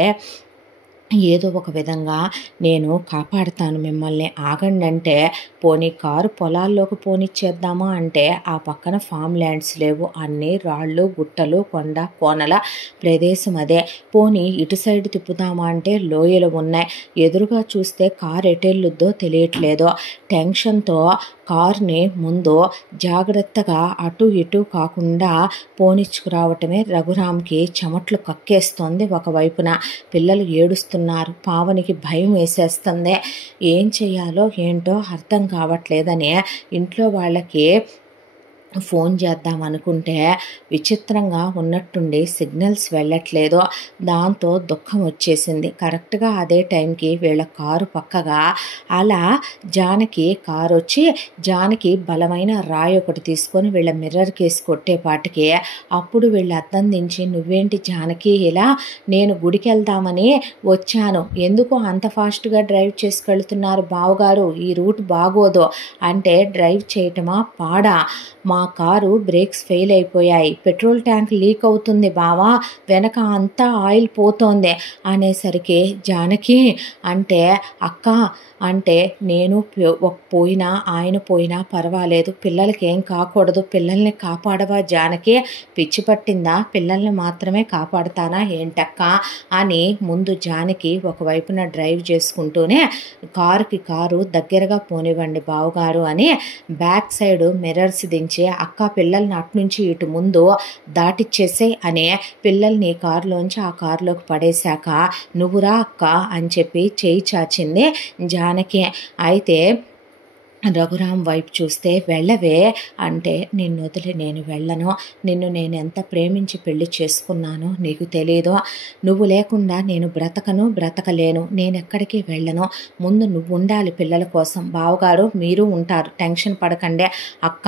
ఏదో ఒక విధంగా నేను కాపాడుతాను మిమ్మల్ని, ఆగండి అంటే, పోనీ కారు పొలాల్లోకి పోనిచ్చేద్దామా అంటే ఆ పక్కన ఫామ్ ల్యాండ్స్ లేవు, అన్నీ రాళ్ళు గుట్టలు కొండ కోనల ప్రదేశం అదే. పోనీ ఇటు సైడ్ తిప్పుదామా అంటే లోయలు ఉన్నాయి. ఎదురుగా చూస్తే కారు ఎటెళ్ళుద్దో తెలియట్లేదు. టెన్షన్తో కార్ని ముందు జాగ్రత్తగా అటు ఇటు కాకుండా పోనిచ్చుకురావటమే రఘురామ్కి చెమట్లు కక్కేస్తోంది. ఒకవైపున పిల్లలు ఏడుస్తున్నారు, పావనికి భయం వేసేస్తుంది. ఏం చెయ్యాలో ఏంటో అర్థం కావట్లేదని ఇంట్లో వాళ్ళకి ఫోన్ చేద్దాం అనుకుంటే విచిత్రంగా ఉన్నట్టుండి సిగ్నల్స్ వెళ్ళట్లేదు. దాంతో దుఃఖం వచ్చేసింది. కరెక్ట్గా అదే టైంకి వీళ్ళ కారు పక్కగా అలా జానకి కారు వచ్చి జానకి బలమైన రాయి ఒకటి తీసుకొని వీళ్ళ మిర్రర్ కేసి కొట్టేపాటికి అప్పుడు వీళ్ళు అద్దం దించి, నువ్వేంటి జానకి ఇలా, నేను గుడికి వెళ్దామని వచ్చాను, ఎందుకు అంత ఫాస్ట్గా డ్రైవ్ చేసుకెళ్తున్నారు బావగారు, ఈ రూట్ బాగోదు అంటే, డ్రైవ్ చేయటమా పాడా, మా కారు బ్రేక్స్ ఫెయిల్ అయిపోయాయి, పెట్రోల్ ట్యాంక్ లీక్ అవుతుంది బావా, వెనక అంతా ఆయిల్ పోతోంది అనేసరికి జానకి అంటే, అక్క అంటే, నేను పోయినా ఆయన పోయినా పర్వాలేదు, పిల్లలకి ఏం కాకూడదు, పిల్లల్ని కాపాడవా జానకి, పిచ్చి పట్టిందా, పిల్లల్ని మాత్రమే కాపాడుతానా ఏంటక్క అని ముందు జానకి ఒకవైపున డ్రైవ్ చేసుకుంటూనే, కారు దగ్గరగా పోనివ్వండి బావగారు అని బ్యాక్ సైడ్ మిర్రర్స్ దించి, అక్క పిల్లల్ని అట్నుంచి ఇటు ముందు దాటిచ్చేసే అని పిల్లల్ని కారులోంచి ఆ కారులోకి పడేశాక, నువ్వురా అక్క అని చెప్పి చేయి చాచింది జానకి. అయితే రఘురామ్ వైపు చూస్తే, వెళ్ళవే అంటే, నిన్ను వదిలి నేను వెళ్ళను, నిన్ను నేను ఎంత ప్రేమించి పెళ్లి చేసుకున్నానో నీకు తెలియదు, నువ్వు లేకుండా నేను బ్రతకలేను, నేను ఎక్కడికి వెళ్ళను, ముందు నువ్వు ఉండాలి పిల్లల కోసం, బావగారు మీరు ఉంటారు, టెన్షన్ పడకండి, అక్క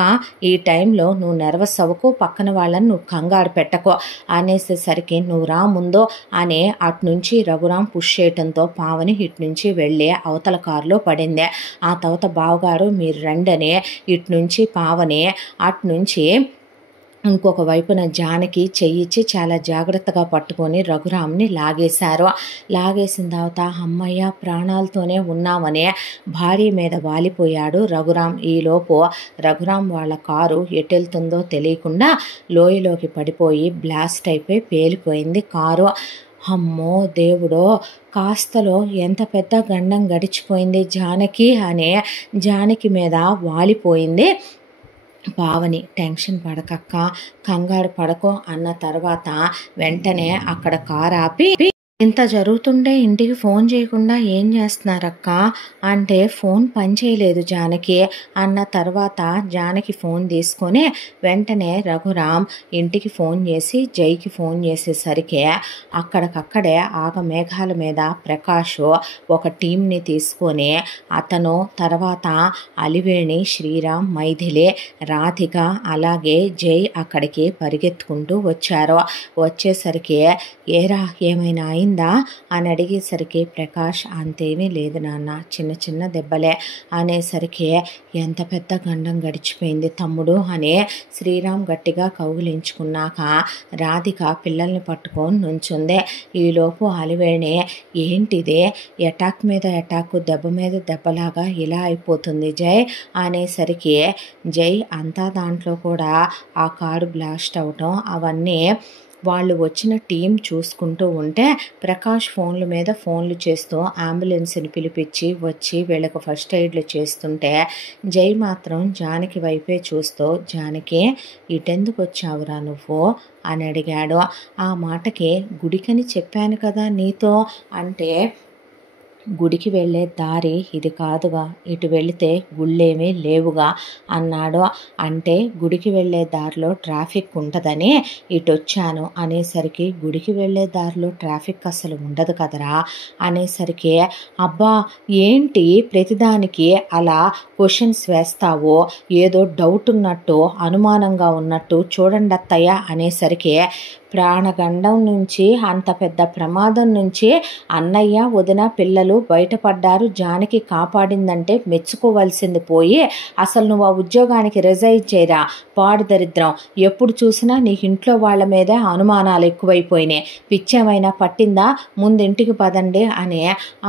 ఈ టైంలో నువ్వు నర్వస్ అవ్వకు, పక్కన వాళ్ళని నువ్వు కంగారు పెట్టకు అనేసేసరికి, నువ్వు రా ముందు అని అట్నుంచి రఘురామ్ పుష్ చేయటంతో పావని ఇటు నుంచి వెళ్ళి అవతల కారులో పడింది. ఆ తర్వాత బావగారు మీరు రండనే ఇటు నుంచి పావని అట్నుంచి ఇంకొక వైపున జానకి చెయ్యిచ్చి చాలా జాగ్రత్తగా పట్టుకొని రఘురామ్ని లాగేశారు. లాగేసిన తర్వాత అమ్మయ్య ప్రాణాలతోనే ఉన్నామని భార్య మీద వాలిపోయాడు రఘురామ్. ఈలోపు రఘురామ్ వాళ్ళ కారు ఎటెళ్తుందో తెలియకుండా లోయలోకి పడిపోయి బ్లాస్ట్ అయిపోయి పేలిపోయింది కారు. అమ్మో దేవుడో, కాస్తలో ఎంత పెద్ద గండం గడిచిపోయింది జానకి అనే జానకి మీద వాలిపోయింది పావని. టెన్షన్ పడకక్క, కంగారు పడకో అన్న తర్వాత వెంటనే అక్కడ కారు ఆపి, ఇంత జరుగుతుంటే ఇంటికి ఫోన్ చేయకుండా ఏం చేస్తున్నారక్క అంటే, ఫోన్ పనిచేయలేదు జానకి అన్న తర్వాత జానకి ఫోన్ తీసుకొని వెంటనే రఘురామ్ ఇంటికి ఫోన్ చేసి జైకి ఫోన్ చేసేసరికి అక్కడికక్కడే ఆగమేఘాల మీద ప్రకాష్ ఒక టీంని తీసుకొని అతను తర్వాత అలివేణి, శ్రీరామ్, మైథిలి, రాధిక అలాగే జై అక్కడికి పరిగెత్తుకుంటూ వచ్చారు. వచ్చేసరికి ఏరా ఏమైనా అయిందా అని అడిగేసరికి ప్రకాష్ అంతేమీ లేదు నాన్న, చిన్న చిన్న దెబ్బలే అనేసరికి, ఎంత పెద్ద గండం గడిచిపోయింది తమ్ముడు అని శ్రీరామ్ గట్టిగా కౌగిలించుకున్నాక రాధిక పిల్లల్ని పట్టుకొని నుంచుంది. ఈలోపు అలివేణి, ఏంటిదే అటాక్ మీద అటాక్, దెబ్బ మీద దెబ్బలాగా ఇలా అయిపోతుంది జై అనేసరికి, జై అంతా దాంట్లో కూడా ఆ కారు బ్లాస్ట్ అవటం అవన్నీ వాళ్ళు వచ్చిన టీం చూసుకుంటూ ఉంటే ప్రకాష్ ఫోన్ల మీద ఫోన్లు చేస్తూ అంబులెన్స్ని పిలిపించి వచ్చి వీళ్ళకు ఫస్ట్ ఎయిడ్లు చేస్తుంటే జై మాత్రం జానకి వైపే చూస్తూ, జానకి ఇటెందుకు వచ్చావురా నువ్వు అని అడిగాడు. ఆ మాటకి, గుడికని చెప్పాను కదా నీతో అంటే, గుడికి వెళ్ళే దారి ఇది కాదుగా, ఇటు వెళితే గుళ్ళేమీ లేవుగా అన్నాడు. అంటే గుడికి వెళ్ళే దారిలో ట్రాఫిక్ ఉంటుందని ఇటు వచ్చాను అనేసరికి, గుడికి వెళ్ళే దారిలో ట్రాఫిక్ అసలు ఉండదు కదరా అనేసరికి, అబ్బా ఏంటి ప్రతిదానికి అలా క్వశ్చన్స్ వేస్తావో, ఏదో డౌట్ ఉన్నట్టు అనుమానంగా ఉన్నట్టు, చూడండి అత్తయ్య అనేసరికి, ప్రాణగండం నుంచి అంత పెద్ద ప్రమాదం నుంచి అన్నయ్య వదిన పిల్లలు బయటపడ్డారు. జానకి కాపాడిందంటే మెచ్చుకోవాల్సింది పోయి అసలు నువ్వు ఆ ఉద్యోగానికి రిజైన్ చేయరా, పాడు దరిద్రం, ఎప్పుడు చూసినా నీకు ఇంట్లో వాళ్ళ మీదే అనుమానాలు ఎక్కువైపోయినాయి, పిచ్చేమైనా పట్టిందా, ముందు ఇంటికి పదండి అని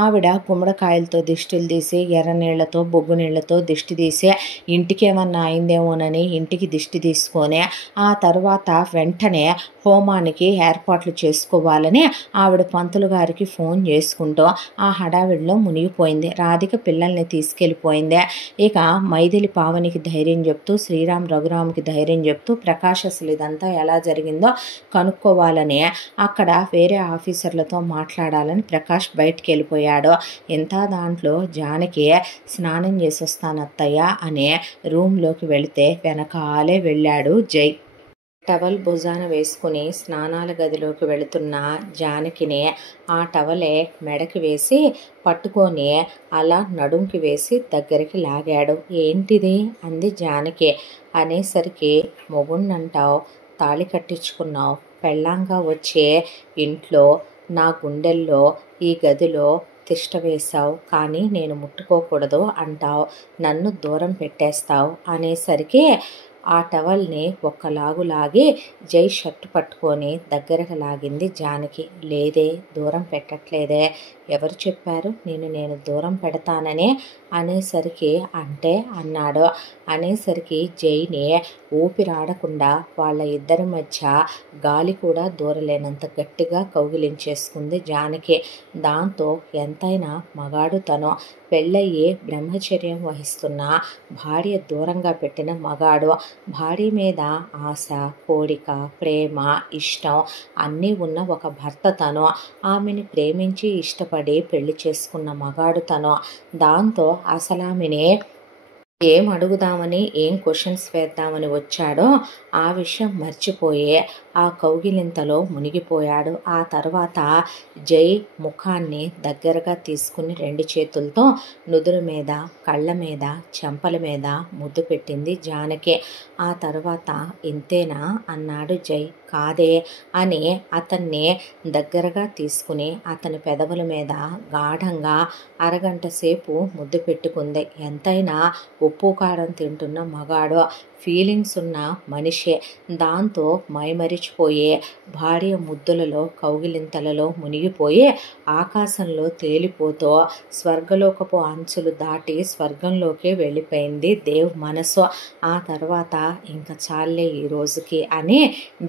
ఆవిడ గుమ్మడికాయలతో దిష్టిలు తీసి ఎర్ర నీళ్లతో బొగ్గు నీళ్లతో దిష్టి తీసి ఇంటికి ఏమన్నా అయిందేమోనని ఇంటికి దిష్టి తీసుకొని ఆ తర్వాత వెంటనే హోమానికి ఏర్పాట్లు చేసుకోవాలని ఆవిడ పంతులు గారికి ఫోన్ చేసుకుంటూ ఆ హడావిడిలో మునిగిపోయింది. రాధిక పిల్లల్ని తీసుకెళ్ళిపోయింది. ఇక మైథిలి పావనికి ధైర్యం చెప్తూ శ్రీరామ్ రఘురామ్కి ధైర్యం చెప్తూ ప్రకాష్ అసలు ఇదంతా ఎలా జరిగిందో కనుక్కోవాలని అక్కడ వేరే ఆఫీసర్లతో మాట్లాడాలని ప్రకాష్ బయటికి వెళ్ళిపోయాడు. ఇంత దాంట్లో జానకి స్నానం చేసి వస్తాను అత్తయ్య అనే రూమ్లోకి వెళితే వెనకాలే వెళ్ళాడు జై. టవల్ భుజాన వేసుకుని స్నానాల గదిలోకి వెళుతున్న జానకిని ఆ టవలే మెడకి వేసి పట్టుకొని అలా నడుంకి వేసి దగ్గరికి లాగాడు. ఏంటిది అంది జానకి. అనేసరికి మొగుణ్ణంటావు, తాళి కట్టించుకున్నావు, పెళ్ళాంగా వచ్చే ఇంట్లో నా గుండెల్లో ఈ గదిలో తిష్ట వేశావు, కానీ నేను ముట్టుకోకూడదు అంటావు, నన్ను దూరం పెట్టేస్తావు అనేసరికి ఆ టవల్ని ఒక్కలాగు లాగి జై షర్టు పట్టుకొని దగ్గరకు లాగింది జానకి. లేదే, దూరం పెట్టట్లేదే, ఎవరు చెప్పారు నేను దూరం పెడతానని అనేసరికి అంటే అన్నాడు. అనేసరికి జైని ఊపిరాడకుండా వాళ్ళ ఇద్దరి మధ్య గాలి కూడా దూరలేనంత గట్టిగా కౌగిలించేసుకుంది జానకి. దాంతో ఎంతైనా మగాడు తను, పెళ్ళయ్యి బ్రహ్మచర్యం వహిస్తున్న భార్య దూరంగా పెట్టిన మగాడు, భార్య మీద ఆశ, కోరిక, ప్రేమ, ఇష్టం అన్నీ ఉన్న ఒక భర్త తను, ఆమెని ప్రేమించి ఇష్టపడి పెళ్లి చేసుకున్న మగాడు తను. దాంతో అసలు ఆమెని ఏం అడుగుదామని ఏం క్వశ్చన్స్ వేద్దామని వచ్చాడో ఆ విషయం మర్చిపోయి ఆ కౌగిలింతలో మునిగిపోయాడు. ఆ తర్వాత జై ముఖాన్ని దగ్గరగా తీసుకుని రెండు చేతులతో నుదురు మీద, కళ్ళ మీద, చెంపల మీద ముద్దు పెట్టింది జానకి. ఆ తర్వాత ఇంతేనా అన్నాడు జై. కాదే అని అతన్ని దగ్గరగా తీసుకుని అతని పెదవుల మీద గాఢంగా అరగంట సేపు ముద్దు పెట్టుకుంది. ఎంతైనా ఉప్పు కారం తింటున్న మగాడు, ఫీలింగ్స్ ఉన్న మనిషే. దాంతో మైమరిచిపోయే భార్య ముద్దులలో కౌగిలింతలలో మునిగిపోయి ఆకాశంలో తేలిపోతూ స్వర్గలోకపు అంచులు దాటి స్వర్గంలోకి వెళ్ళిపోయింది దేవ్ మనసు. ఆ తర్వాత ఇంకా చాలే ఈ రోజుకి అని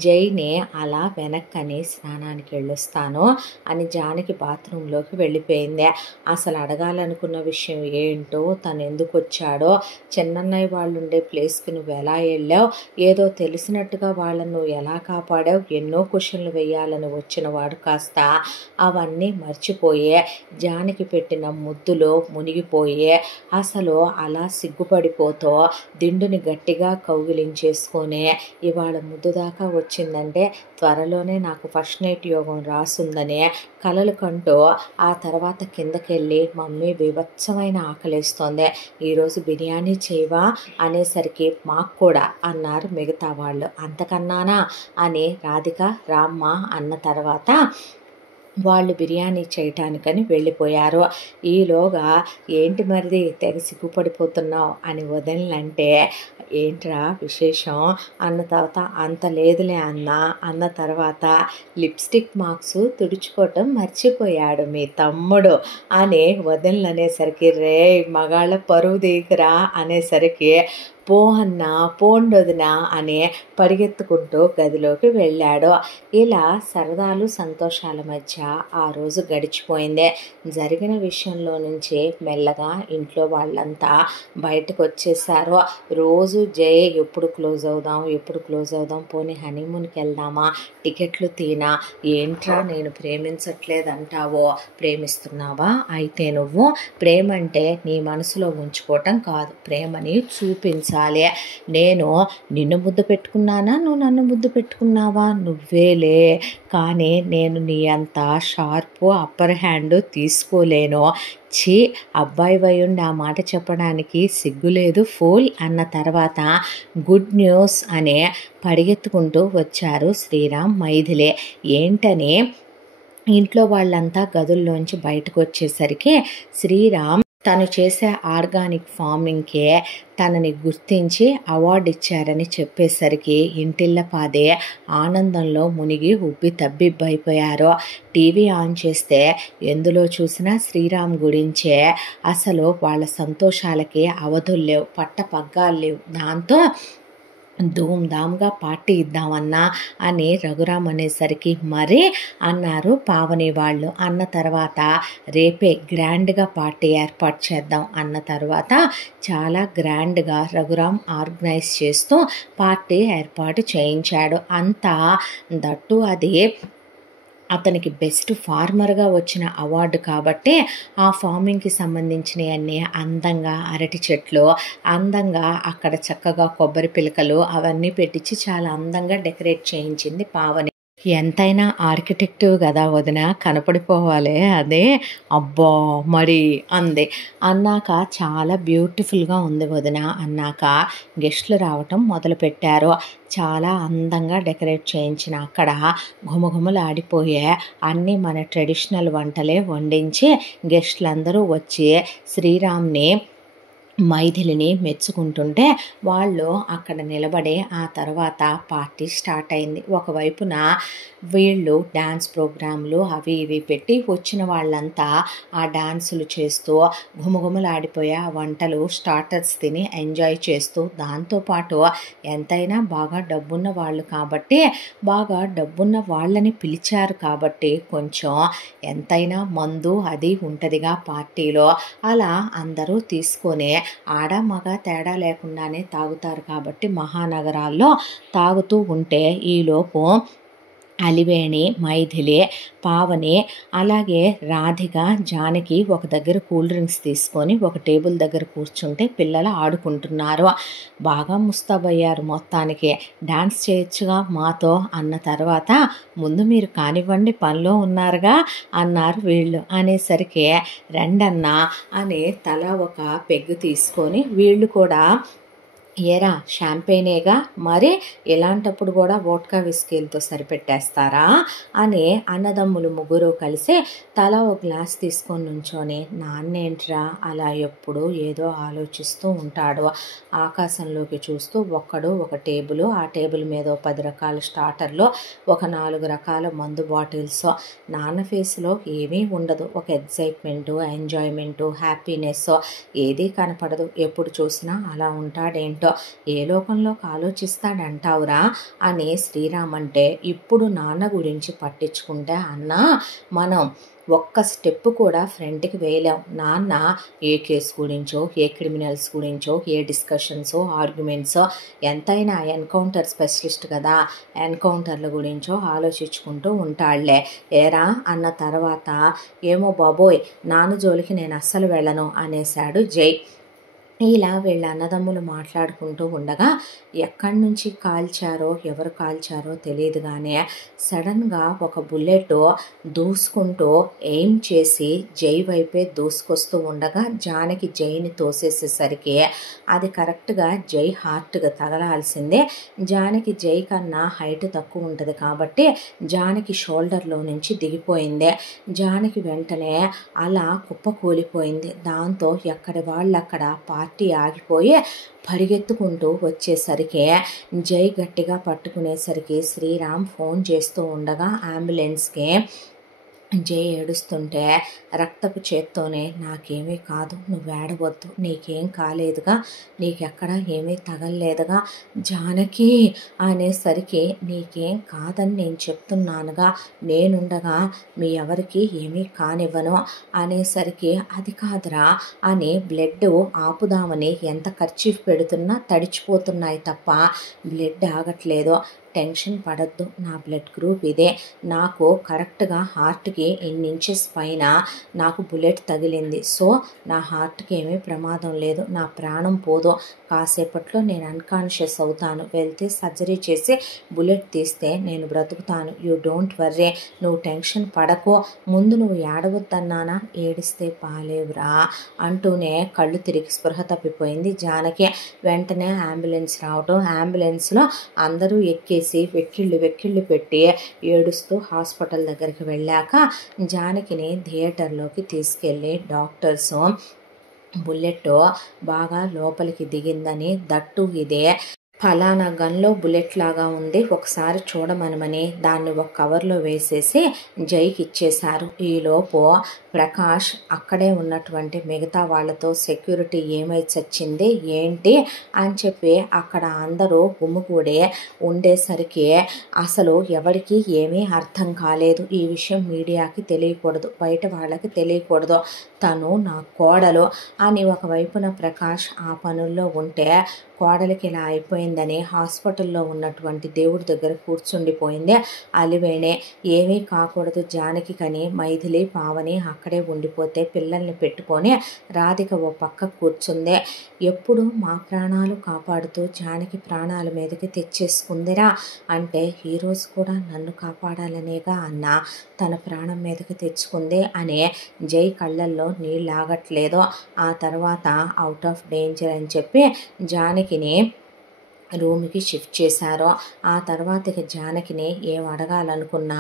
జైని అలా వెనక్కని స్నానానికి వెళ్ళొస్తాను అని జానకి బాత్రూంలోకి వెళ్ళిపోయింది. అసలు అడగాలనుకున్న విషయం ఏంటో, తను ఎందుకు వచ్చాడో, చిన్నన్నయ్య వాళ్ళు ఉండే ప్లేస్కి నువ్వు ఎలా వెళ్ళావు, ఏదో తెలిసినట్టుగా వాళ్ళను నువ్వు ఎలా కాపాడావు, ఎన్నో క్వశ్చన్లు వేయాలని వచ్చిన వాడు కాస్త అవన్నీ మర్చిపోయే జానకి పెట్టిన ముద్దులో మునిగిపోయే అసలు అలా సిగ్గుపడిపోతూ దిండుని గట్టిగా కౌగిలించేసుకొని ఇవాళ ముద్దు దాకా వచ్చిందంటే త్వరలోనే నాకు ఫస్ట్ నైట్ యోగం రాసుందనే కలలు కంటూ ఆ తర్వాత కిందకెళ్ళి మమ్మీ బీభత్సమైన ఆకలేస్తోంది, ఈరోజు బిర్యానీ చేయవా అనేసరికి మాకు కూడా అన్నారు మిగతా వాళ్ళు. అంతకన్నానా అని రాధిక రామ్మ అన్న తర్వాత వాళ్ళు బిర్యానీ చేయటానికని వెళ్ళిపోయారు. ఈలోగా ఏంటి మరిది తెగ సిగ్గుపడిపోతున్నావు అని వదిలినంటే ఏంట్రా విశేషం అన్న తర్వాత అంత లేదులే అన్న తర్వాత లిప్స్టిక్ మార్క్స్ తుడుచుకోవటం మర్చిపోయాడు మీ తమ్ముడు అని వదిలిననేసరికి రే మగాళ్ళ పరువు దిగురా అనేసరికి పోహన్నా పోండొదినా అని పరిగెత్తుకుంటూ గదిలోకి వెళ్ళాడు. ఇలా సరదాలు సంతోషాల మధ్య ఆ రోజు గడిచిపోయింది. జరిగిన విషయంలో నుంచి మెల్లగా ఇంట్లో వాళ్ళంతా బయటకు వచ్చేసారు. రోజు జై ఎప్పుడు క్లోజ్ అవుదాం, పోనీ హనీమూన్కి వెళ్దామా, టికెట్లు తీనా, ఏంట్రా నేను ప్రేమించట్లేదంటావో, ప్రేమిస్తున్నావా, అయితే నువ్వు ప్రేమ అంటే నీ మనసులో ఉంచుకోవటం కాదు, ప్రేమని చూపించాలి. నేను నిన్ను ముద్దు పెట్టుకున్నానా, నువ్వు నన్ను ముద్దు పెట్టుకున్నావా, నువ్వేలే, కానీ నేను నీ అంత షార్పు అప్పర్ హ్యాండ్ తీసుకోలేను. ఛీ, అబ్బాయి వయుండి ఆ మాట చెప్పడానికి సిగ్గులేదు ఫూల్ అన్న తర్వాత గుడ్ న్యూస్ అనే పరిగెత్తుకుంటూ వచ్చారు శ్రీరామ్ మైథిలి. ఏంటని ఇంట్లో వాళ్ళంతా గదుల్లోంచి బయటకు వచ్చేసరికి శ్రీరామ్ తను చేసే ఆర్గానిక్ ఫార్మింగ్కే తనని గుర్తించి అవార్డు ఇచ్చారని చెప్పేసరికి ఇంటిల్లపాదే ఆనందంలో మునిగి ఉబ్బి తబ్బిబ్బైపోయారు. టీవీ ఆన్ చేస్తే ఎందులో చూసినా శ్రీరామ్ గురించే. అసలు వాళ్ళ సంతోషాలకి అవధులు లేవు, పట్టపగ్గాలు లేవు. దాంతో ధూమ్ధామ్గా పార్టీ ఇద్దామన్నా అని రఘురామ్ అనేసరికి మరీ అన్నారు పావని వాళ్ళు. అన్న తర్వాత రేపే గ్రాండ్గా పార్టీ ఏర్పాటు చేద్దాం అన్న తర్వాత చాలా గ్రాండ్గా రఘురామ్ ఆర్గనైజ్ చేస్తూ పార్టీ ఏర్పాటు చేయించాడు. అంతా దట్టు అది అతనికి బెస్ట్ ఫార్మర్గా వచ్చిన అవార్డు కాబట్టి ఆ ఫార్మింగ్కి సంబంధించినవన్నీ అందంగా అరటి చెట్లు, అందంగా అక్కడ చక్కగా కొబ్బరి పిలకలు అవన్నీ పెట్టించి చాలా అందంగా డెకరేట్ చేయించింది పావని. ఎంతైనా ఆర్కిటెక్టివ్ కదా వదిన, కనపడిపోవాలి అదే. అబ్బా మరి అంది. అన్నాక చాలా బ్యూటిఫుల్గా ఉంది వదిన అన్నాక గెస్టులు రావటం మొదలుపెట్టారు. చాలా అందంగా డెకరేట్ చేయించిన అక్కడ ఘుమఘుమలాడిపోయే అన్నీ మన ట్రెడిషనల్ వంటలే వండించి గెస్టులందరూ వచ్చి శ్రీరామ్ని మైథిలిని మెచ్చుకుంటుంటే వాళ్ళు అక్కడ నిలబడి ఆ తర్వాత పార్టీ స్టార్ట్ అయింది. ఒకవైపున వీళ్ళు డ్యాన్స్ ప్రోగ్రాంలు అవి ఇవి పెట్టి వచ్చిన వాళ్ళంతా ఆ డాన్సులు చేస్తూ ఘుమఘుమలాడిపోయే ఆ వంటలు స్టార్టర్స్ తిని ఎంజాయ్ చేస్తూ, దాంతోపాటు ఎంతైనా బాగా డబ్బున్న వాళ్ళు కాబట్టి బాగా డబ్బున్న వాళ్ళని పిలిచారు కాబట్టి కొంచెం ఎంతైనా మందు అది ఉంటుందిగా పార్టీలో. అలా అందరూ తీసుకొని ఆడ మగ తేడా లేకుండానే తాగుతారు కాబట్టి మహానగరాల్లో తాగుతూ ఉంటే ఈలోపు అలివేణి, మైథిలి, పావని అలాగే రాధిక, జానకి ఒక దగ్గర కూల్ డ్రింక్స్ తీసుకొని ఒక టేబుల్ దగ్గర కూర్చుంటే పిల్లలు ఆడుకుంటున్నారు. బాగా ముస్తాబయ్యారు మొత్తానికి. డాన్స్ చేయొచ్చుగా మాతో అన్న తర్వాత ముందు మీరు కానివ్వండి పనిలో ఉన్నారుగా అన్నారు వీళ్ళు. అనేసరికి రెండన్నా అని తల ఒక పెగ్గు తీసుకొని వీళ్ళు కూడా ఏరా షాంపెయినేగా మరి ఇలాంటప్పుడు కూడా వోడ్కా విస్కీలతో సరిపెట్టేస్తారా అని అన్నదమ్ములు ముగ్గురు కలిసి తల ఒక గ్లాస్ తీసుకొని నుంచొని నాన్నేంట్రా అలా ఎప్పుడు ఏదో ఆలోచిస్తూ ఉంటాడు. ఆకాశంలోకి చూస్తూ ఒక్కడు ఒక టేబుల్, ఆ టేబుల్ మీద 10 రకాల స్టార్టర్లు, ఒక 4 రకాల మందు బాటిల్స్. నాన్న ఫేస్లో ఏమీ ఉండదు, ఒక ఎగ్జైట్మెంటు, ఎంజాయ్మెంటు, హ్యాపీనెస్ ఏదీ కనపడదు. ఎప్పుడు చూసినా అలా ఉంటాడేంటో, ఏ లోకంలోకి ఆలోచిస్తాడంటావురా అని శ్రీరామ్ అంటే, ఇప్పుడు నాన్న గురించి పట్టించుకుంటే అన్న మనం ఒక్క స్టెప్ కూడా ఫ్రంట్కి వేయలేం. నాన్న ఏ కేసు గురించో, ఏ క్రిమినల్స్ గురించో, ఏ డిస్కషన్సో, ఆర్గ్యుమెంట్సో, ఎంతైనా ఎన్కౌంటర్ స్పెషలిస్ట్ కదా, ఎన్కౌంటర్ల గురించో ఆలోచించుకుంటూ ఉంటాడులే. ఏరా అన్న తర్వాత ఏమో బాబోయ్ నాన్న జోలికి నేను అస్సలు వెళ్ళను అనేశాడు జై. ఇలా వీళ్ళ అన్నదమ్ములు మాట్లాడుకుంటూ ఉండగా ఎక్కడి నుంచి కాల్చారో ఎవరు కాల్చారో తెలియదు కానీ సడన్గా ఒక బుల్లెట్ దూసుకుంటూ ఎయిమ్ చేసి జై వైపే దూసుకొస్తూ ఉండగా జానకి జైని తోసేసేసరికి అది కరెక్ట్గా జై హార్ట్గా తగలాల్సిందే. జానకి జై కన్నా హైట్ తక్కువ ఉంటుంది కాబట్టి జానకి షోల్డర్లో నుంచి దిగిపోయింది. జానకి వెంటనే అలా కుప్పకూలిపోయింది. దాంతో ఎక్కడి వాళ్ళక్కడ పార్టీ ఆగిపోయి పరిగెత్తుకుంటూ వచ్చేసరికి జై గట్టిగా పట్టుకునేసరికి శ్రీరామ్ ఫోన్ చేస్తూ ఉండగా అంబులెన్స్కి జై ఏడుస్తుంటే రక్తపు చేత్తోనే నాకేమీ కాదు, నువ్వు ఏడవద్దు, నీకేం కాలేదుగా, నీకెక్కడ ఏమీ తగలలేదుగా జానకి అనేసరికి నీకేం కాదని నేను చెప్తున్నానుగా, నేనుండగా మీ ఎవరికి ఏమీ కానివ్వను అనేసరికి అది కాదురా అని బ్లడ్ ఆపుదామని ఎంత కర్చీఫ్ పెడుతున్నా తడిచిపోతున్నాయి తప్ప బ్లడ్ ఆగట్లేదు. టెన్షన్ పడద్దు, నా బ్లడ్ గ్రూప్ ఇదే, నాకు కరెక్ట్గా హార్ట్కి ఇంచెస్ పైన నాకు బుల్లెట్ తగిలింది. సో నా హార్ట్కి ఏమీ ప్రమాదం లేదు, నా ప్రాణం పోదు, కాసేపట్లో నేను అన్కాన్షియస్ అవుతాను, వెళ్తే సర్జరీ చేసి బుల్లెట్ తీస్తే నేను బ్రతుకుతాను. యూ డోంట్ వర్రీ, నువ్వు టెన్షన్ పడకో, ముందు నువ్వు ఏడవద్దన్నానా, ఏడిస్తే బాలేవురా అంటూనే కళ్ళు తిరిగి స్పృహ తప్పిపోయింది జానకి. వెంటనే అంబులెన్స్ రావటం, అంబులెన్స్లో అందరూ ఎక్కేసి వేసి వెక్కిళ్ళు పెట్టి ఏడుస్తూ హాస్పిటల్ దగ్గరికి వెళ్ళాక జానకిని థియేటర్లోకి తీసుకెళ్ళి డాక్టర్స్ బుల్లెట్ బాగా లోపలికి దిగిందని, దట్టు ఇదే ఫలానా గన్లో బుల్లెట్ లాగా ఉంది, ఒకసారి చూడమనమని దాన్ని ఒక కవర్లో వేసేసి జైకి ఇచ్చేశారు. ఈలోపు ప్రకాష్ అక్కడే ఉన్నటువంటి మిగతా వాళ్ళతో సెక్యూరిటీ ఏమై చచ్చింది ఏంటి అని చెప్పి అక్కడ అందరూ గుమ్ముకూడే ఉండేసరికి అసలు ఎవరికి ఏమీ అర్థం కాలేదు. ఈ విషయం మీడియాకి తెలియకూడదు, బయట వాళ్ళకి తెలియకూడదు, తను నా కోడలు అని ఒకవైపున ప్రకాష్ ఆ పనుల్లో ఉంటే కోడలికి ఇలా అయిపోయిందని హాస్పిటల్లో ఉన్నటువంటి దేవుడి దగ్గర కూర్చుండిపోయింది. అలివేణే ఏమీ కాకూడదు జానకి కని మైథిలి పావని అక్కడే ఉండిపోతే పిల్లల్ని పెట్టుకొని రాధిక ఓ పక్క కూర్చుంది. ఎప్పుడు మా ప్రాణాలు కాపాడుతూ జానకి ప్రాణాల మీదకి తెచ్చేసుకుందిరా అంటే ఈరోజు కూడా నన్ను కాపాడాలనేగా అన్న తన ప్రాణం మీదకి తెచ్చుకుంది అనే జై కళ్ళల్లో నీళ్ళు ఆగట్లేదు. ఆ తర్వాత అవుట్ ఆఫ్ డేంజర్ అని చెప్పి జానకిని రూమ్కి షిఫ్ట్ చేశారు. ఆ తర్వాత ఇక జానకిని ఏం అడగాలనుకున్నా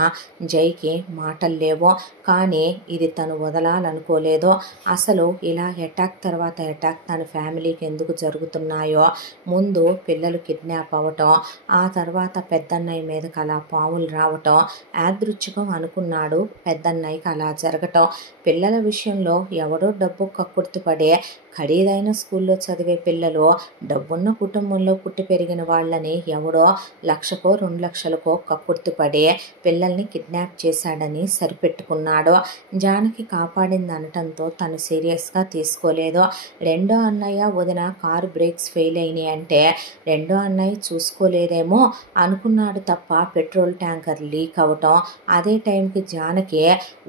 జైకి మాటలు లేవు. కానీ ఇది తను వదలాలనుకోలేదు. అసలు ఇలా అటాక్ తర్వాత అటాక్ తన ఫ్యామిలీకి ఎందుకు జరుగుతున్నాయో, ముందు పిల్లలు కిడ్నాప్ అవ్వటం, ఆ తర్వాత పెద్దన్నయ్య మీదకి అలా పాములు రావటం యాదృచ్ఛికం అనుకున్నాడు. పెద్దన్నయ్యకి అలా జరగటం, పిల్లల విషయంలో ఎవడో డబ్బు కక్కుర్తిపడే ఖరీదైన స్కూల్లో చదివే పిల్లలు డబ్బున్న కుటుంబంలో పుట్టి పెరిగిన వాళ్ళని ఎవడో 1,00,000కో 2,00,000కో కక్కుర్తిపడే పిల్లల్ని కిడ్నాప్ చేశాడని సరిపెట్టుకున్నాడు. జానకి కాపాడింది అనటంతో తను సీరియస్గా తీసుకోలేదు. రెండో అన్నయ్య వదిన కారు బ్రేక్స్ ఫెయిల్ అయినాయి అంటే రెండో అన్నయ్య చూసుకోలేదేమో అనుకున్నాడు తప్ప పెట్రోల్ ట్యాంకర్ లీక్ అవటం, అదే టైంకి జానకి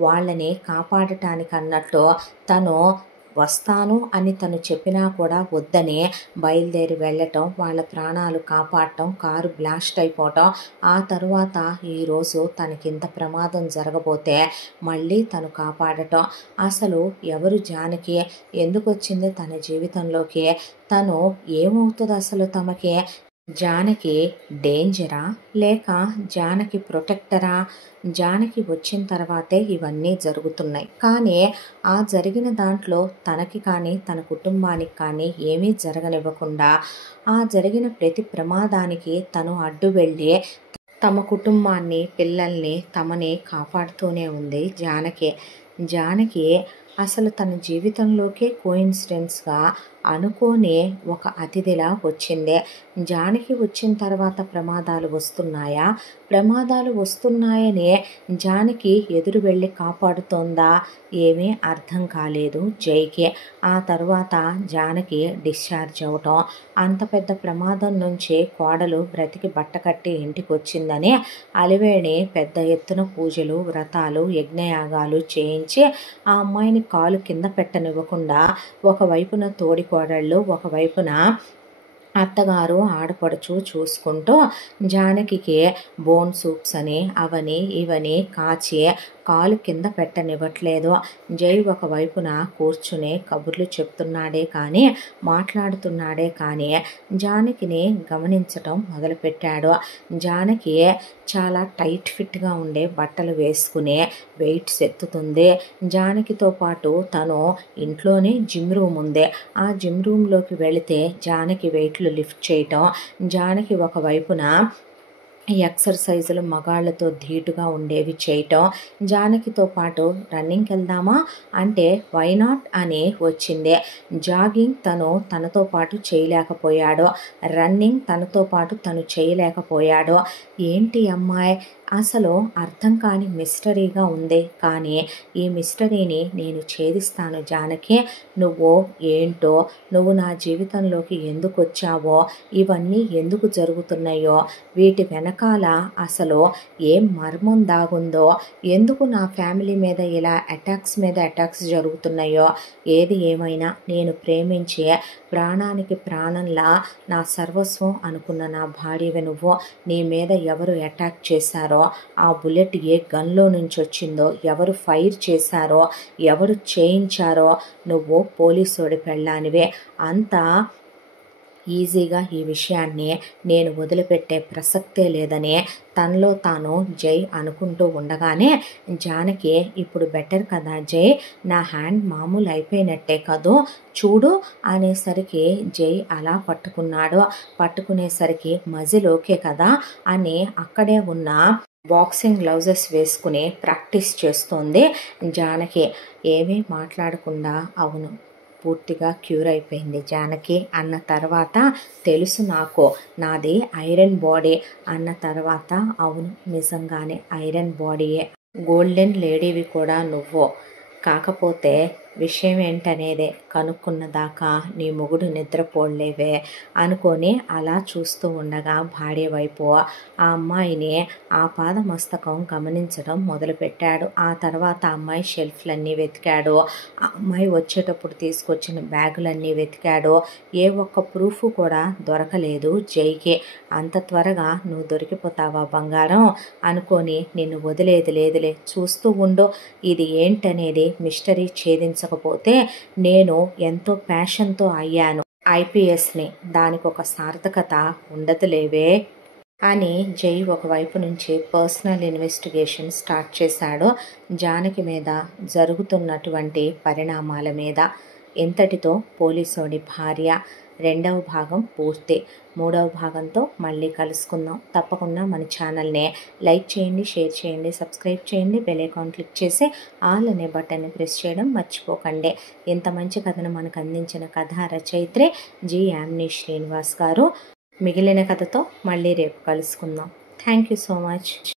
వాళ్ళని కాపాడటానికి అన్నట్లు తను వస్తాను అని తను చెప్పినా కూడా వద్దని బయలుదేరి వెళ్ళటం, వాళ్ళ ప్రాణాలు కాపాడటం, కారు బ్లాస్ట్ అయిపోవటం, ఆ తరువాత ఈరోజు తనకింత ప్రమాదం జరగబోతే మళ్ళీ తను కాపాడటం. అసలు ఎవరు జానకి, ఎందుకు వచ్చింది తన జీవితంలోకి, తను ఏమవుతుంది అసలు తమకి, జానకి డేంజరా లేక జానకి ప్రొటెక్టరా? జానకి వచ్చిన తర్వాతే ఇవన్నీ జరుగుతున్నాయి. కానీ ఆ జరిగిన దాంట్లో తనకి కానీ తన కుటుంబానికి కానీ ఏమీ జరగనివ్వకుండా ఆ జరిగిన ప్రతి ప్రమాదానికి తను అడ్డు వెళ్ళి తమ కుటుంబాన్ని, పిల్లల్ని, తమని కాపాడుతూనే ఉంది జానకి. జానకి అసలు తన జీవితంలోకే కోయిన్సిడెన్స్గా అనుకోని ఒక అతిథిలా వచ్చింది. జానకి వచ్చిన తర్వాత ప్రమాదాలు వస్తున్నాయా, ప్రమాదాలు వస్తున్నాయని జానకి ఎదురు వెళ్ళి కాపాడుతోందా, ఏమీ అర్థం కాలేదు జైకి. ఆ తర్వాత జానకి డిశ్చార్జ్ అవటం, అంత పెద్ద ప్రమాదం నుంచి కోడలు బ్రతికి బట్టకట్టి ఇంటికి వచ్చిందని అలివేణి పెద్ద ఎత్తున పూజలు, వ్రతాలు, యజ్ఞయాగాలు చేయించి ఆ అమ్మాయిని కాలు కింద పెట్టనివ్వకుండా ఒకవైపున తోడికోడళ్ళు, ఒకవైపున అత్తగారు, ఆడపడుచు చూసుకుంటూ జానకికి బోన్ సూప్స్ అని అవని ఇవని కాచి కాలు కింద పెట్టనివ్వట్లేదు. జై ఒకవైపున కూర్చుని కబుర్లు చెప్తున్నాడే కానీ, మాట్లాడుతున్నాడే కానీ జానకిని గమనించటం మొదలుపెట్టాడు. జానకి చాలా టైట్ ఫిట్గా ఉండే బట్టలు వేసుకుని వెయిట్స్ ఎత్తుతుంది. జానకితో పాటు తను ఇంట్లోనే జిమ్ రూమ్ ఉంది. ఆ జిమ్ రూమ్లోకి వెళితే జానకి వెయిట్లు లిఫ్ట్ చేయటం, జానకి ఒకవైపున ఎక్సర్సైజులు మగాళ్లతో ధీటుగా ఉండేవి చేయటం, జానకితో పాటు రన్నింగ్కి వెళ్దామా అంటే వై నాట్ అని వచ్చింది. జాగింగ్ తనతో పాటు చేయలేకపోయాడు, రన్నింగ్ తనతో పాటు తను చేయలేకపోయాడు. ఏంటి అమ్మాయి అసలు అర్థం కాని మిస్టరీగా ఉంది. కానీ ఈ మిస్టరీని నేను ఛేదిస్తాను జానకి, నువ్వు ఏంటో, నువ్వు నా జీవితంలోకి ఎందుకు వచ్చావో, ఇవన్నీ ఎందుకు జరుగుతున్నాయో, వీటి వెనకాల అసలు ఏం మర్మం దాగుందో, ఎందుకు నా ఫ్యామిలీ మీద ఇలా అటాక్స్ జరుగుతున్నాయో, ఏది ఏమైనా నేను ప్రేమించే ప్రాణానికి ప్రాణంలా నా సర్వస్వం అనుకున్న నా భార్యవి నువ్వు. నీ మీద ఎవరు అటాక్ చేశారో, ఆ బుల్లెట్ ఏ గన్లో నుంచి వచ్చిందో, ఎవరు ఫైర్ చేశారో, ఎవరు చేయించారో, నువ్వు పోలీసోడి పెళ్ళానివే. అంతా ఈజీగా ఈ విషయాన్ని నేను వదిలిపెట్టే ప్రసక్తే లేదని తనలో తాను జై అనుకుంటూ ఉండగానే జానకి ఇప్పుడు బెటర్ కదా జై, నా హ్యాండ్ మామూలు అయిపోయినట్టే కదూ చూడు అనేసరికి జై అలా పట్టుకునేసరికి మజిల్ ఓకే కదా అని అక్కడే ఉన్న బాక్సింగ్ గ్లౌజెస్ వేసుకుని ప్రాక్టీస్ చేస్తోంది జానకి. ఏమీ మాట్లాడకుండా అవును పూర్తిగా క్యూర్ అయిపోయింది జానకి అన్న తర్వాత, తెలుసు నాకు నాది ఐరన్ బాడీ అన్న తర్వాత, అవును నిజంగానే ఐరన్ బాడీయే, గోల్డెన్ లేడీవి కూడా నువ్వు. కాకపోతే విషయం ఏంటనేదే కనుక్కున్న దాకా నీ మొగుడు నిద్రపోలేవే అనుకొని అలా చూస్తూ ఉండగా భార్య వైపు ఆ అమ్మాయిని ఆపాదమస్తకం గమనించడం మొదలుపెట్టాడు. ఆ తర్వాత అమ్మాయి షెల్ఫ్లన్నీ వెతికాడు, ఆ అమ్మాయి వచ్చేటప్పుడు తీసుకొచ్చిన బ్యాగులన్నీ వెతికాడు. ఏ ఒక్క ప్రూఫ్ కూడా దొరకలేదు జైకి. అంత త్వరగా నువ్వు దొరికిపోతావా బంగారం అనుకొని నిన్ను వదిలేది లేదులే, చూస్తూ ఉండు, ఇది ఏంటనేది మిస్టరీ ఛేదించకపోతే నేను ఎంతో ప్యాషన్తో అయ్యాను ఐపీఎస్ని, దానికి ఒక సార్థకత ఉండదులేవే అని జై ఒకవైపు నుంచి పర్సనల్ ఇన్వెస్టిగేషన్ స్టార్ట్ చేశాడు జానకి మీద జరుగుతున్నటువంటి పరిణామాల మీద. ఇంతటితో పోలీసోడి భార్య 2వ భాగం పూర్తి. 3వ భాగంతో మళ్ళీ కలుసుకుందాం. తప్పకుండా మన ఛానల్ని లైక్ చేయండి, షేర్ చేయండి, సబ్స్క్రైబ్ చేయండి, బెల్ ఐకాన్ క్లిక్ చేసి ఆల్ అనే బటన్ని ప్రెస్ చేయడం మర్చిపోకండి. ఇంత మంచి కథను మనకు అందించిన కథా రచయిత్రి జి యామిని శ్రీనివాస్ గారు. మిగిలిన కథతో మళ్ళీ రేపు కలుసుకుందాం. Thank you so much.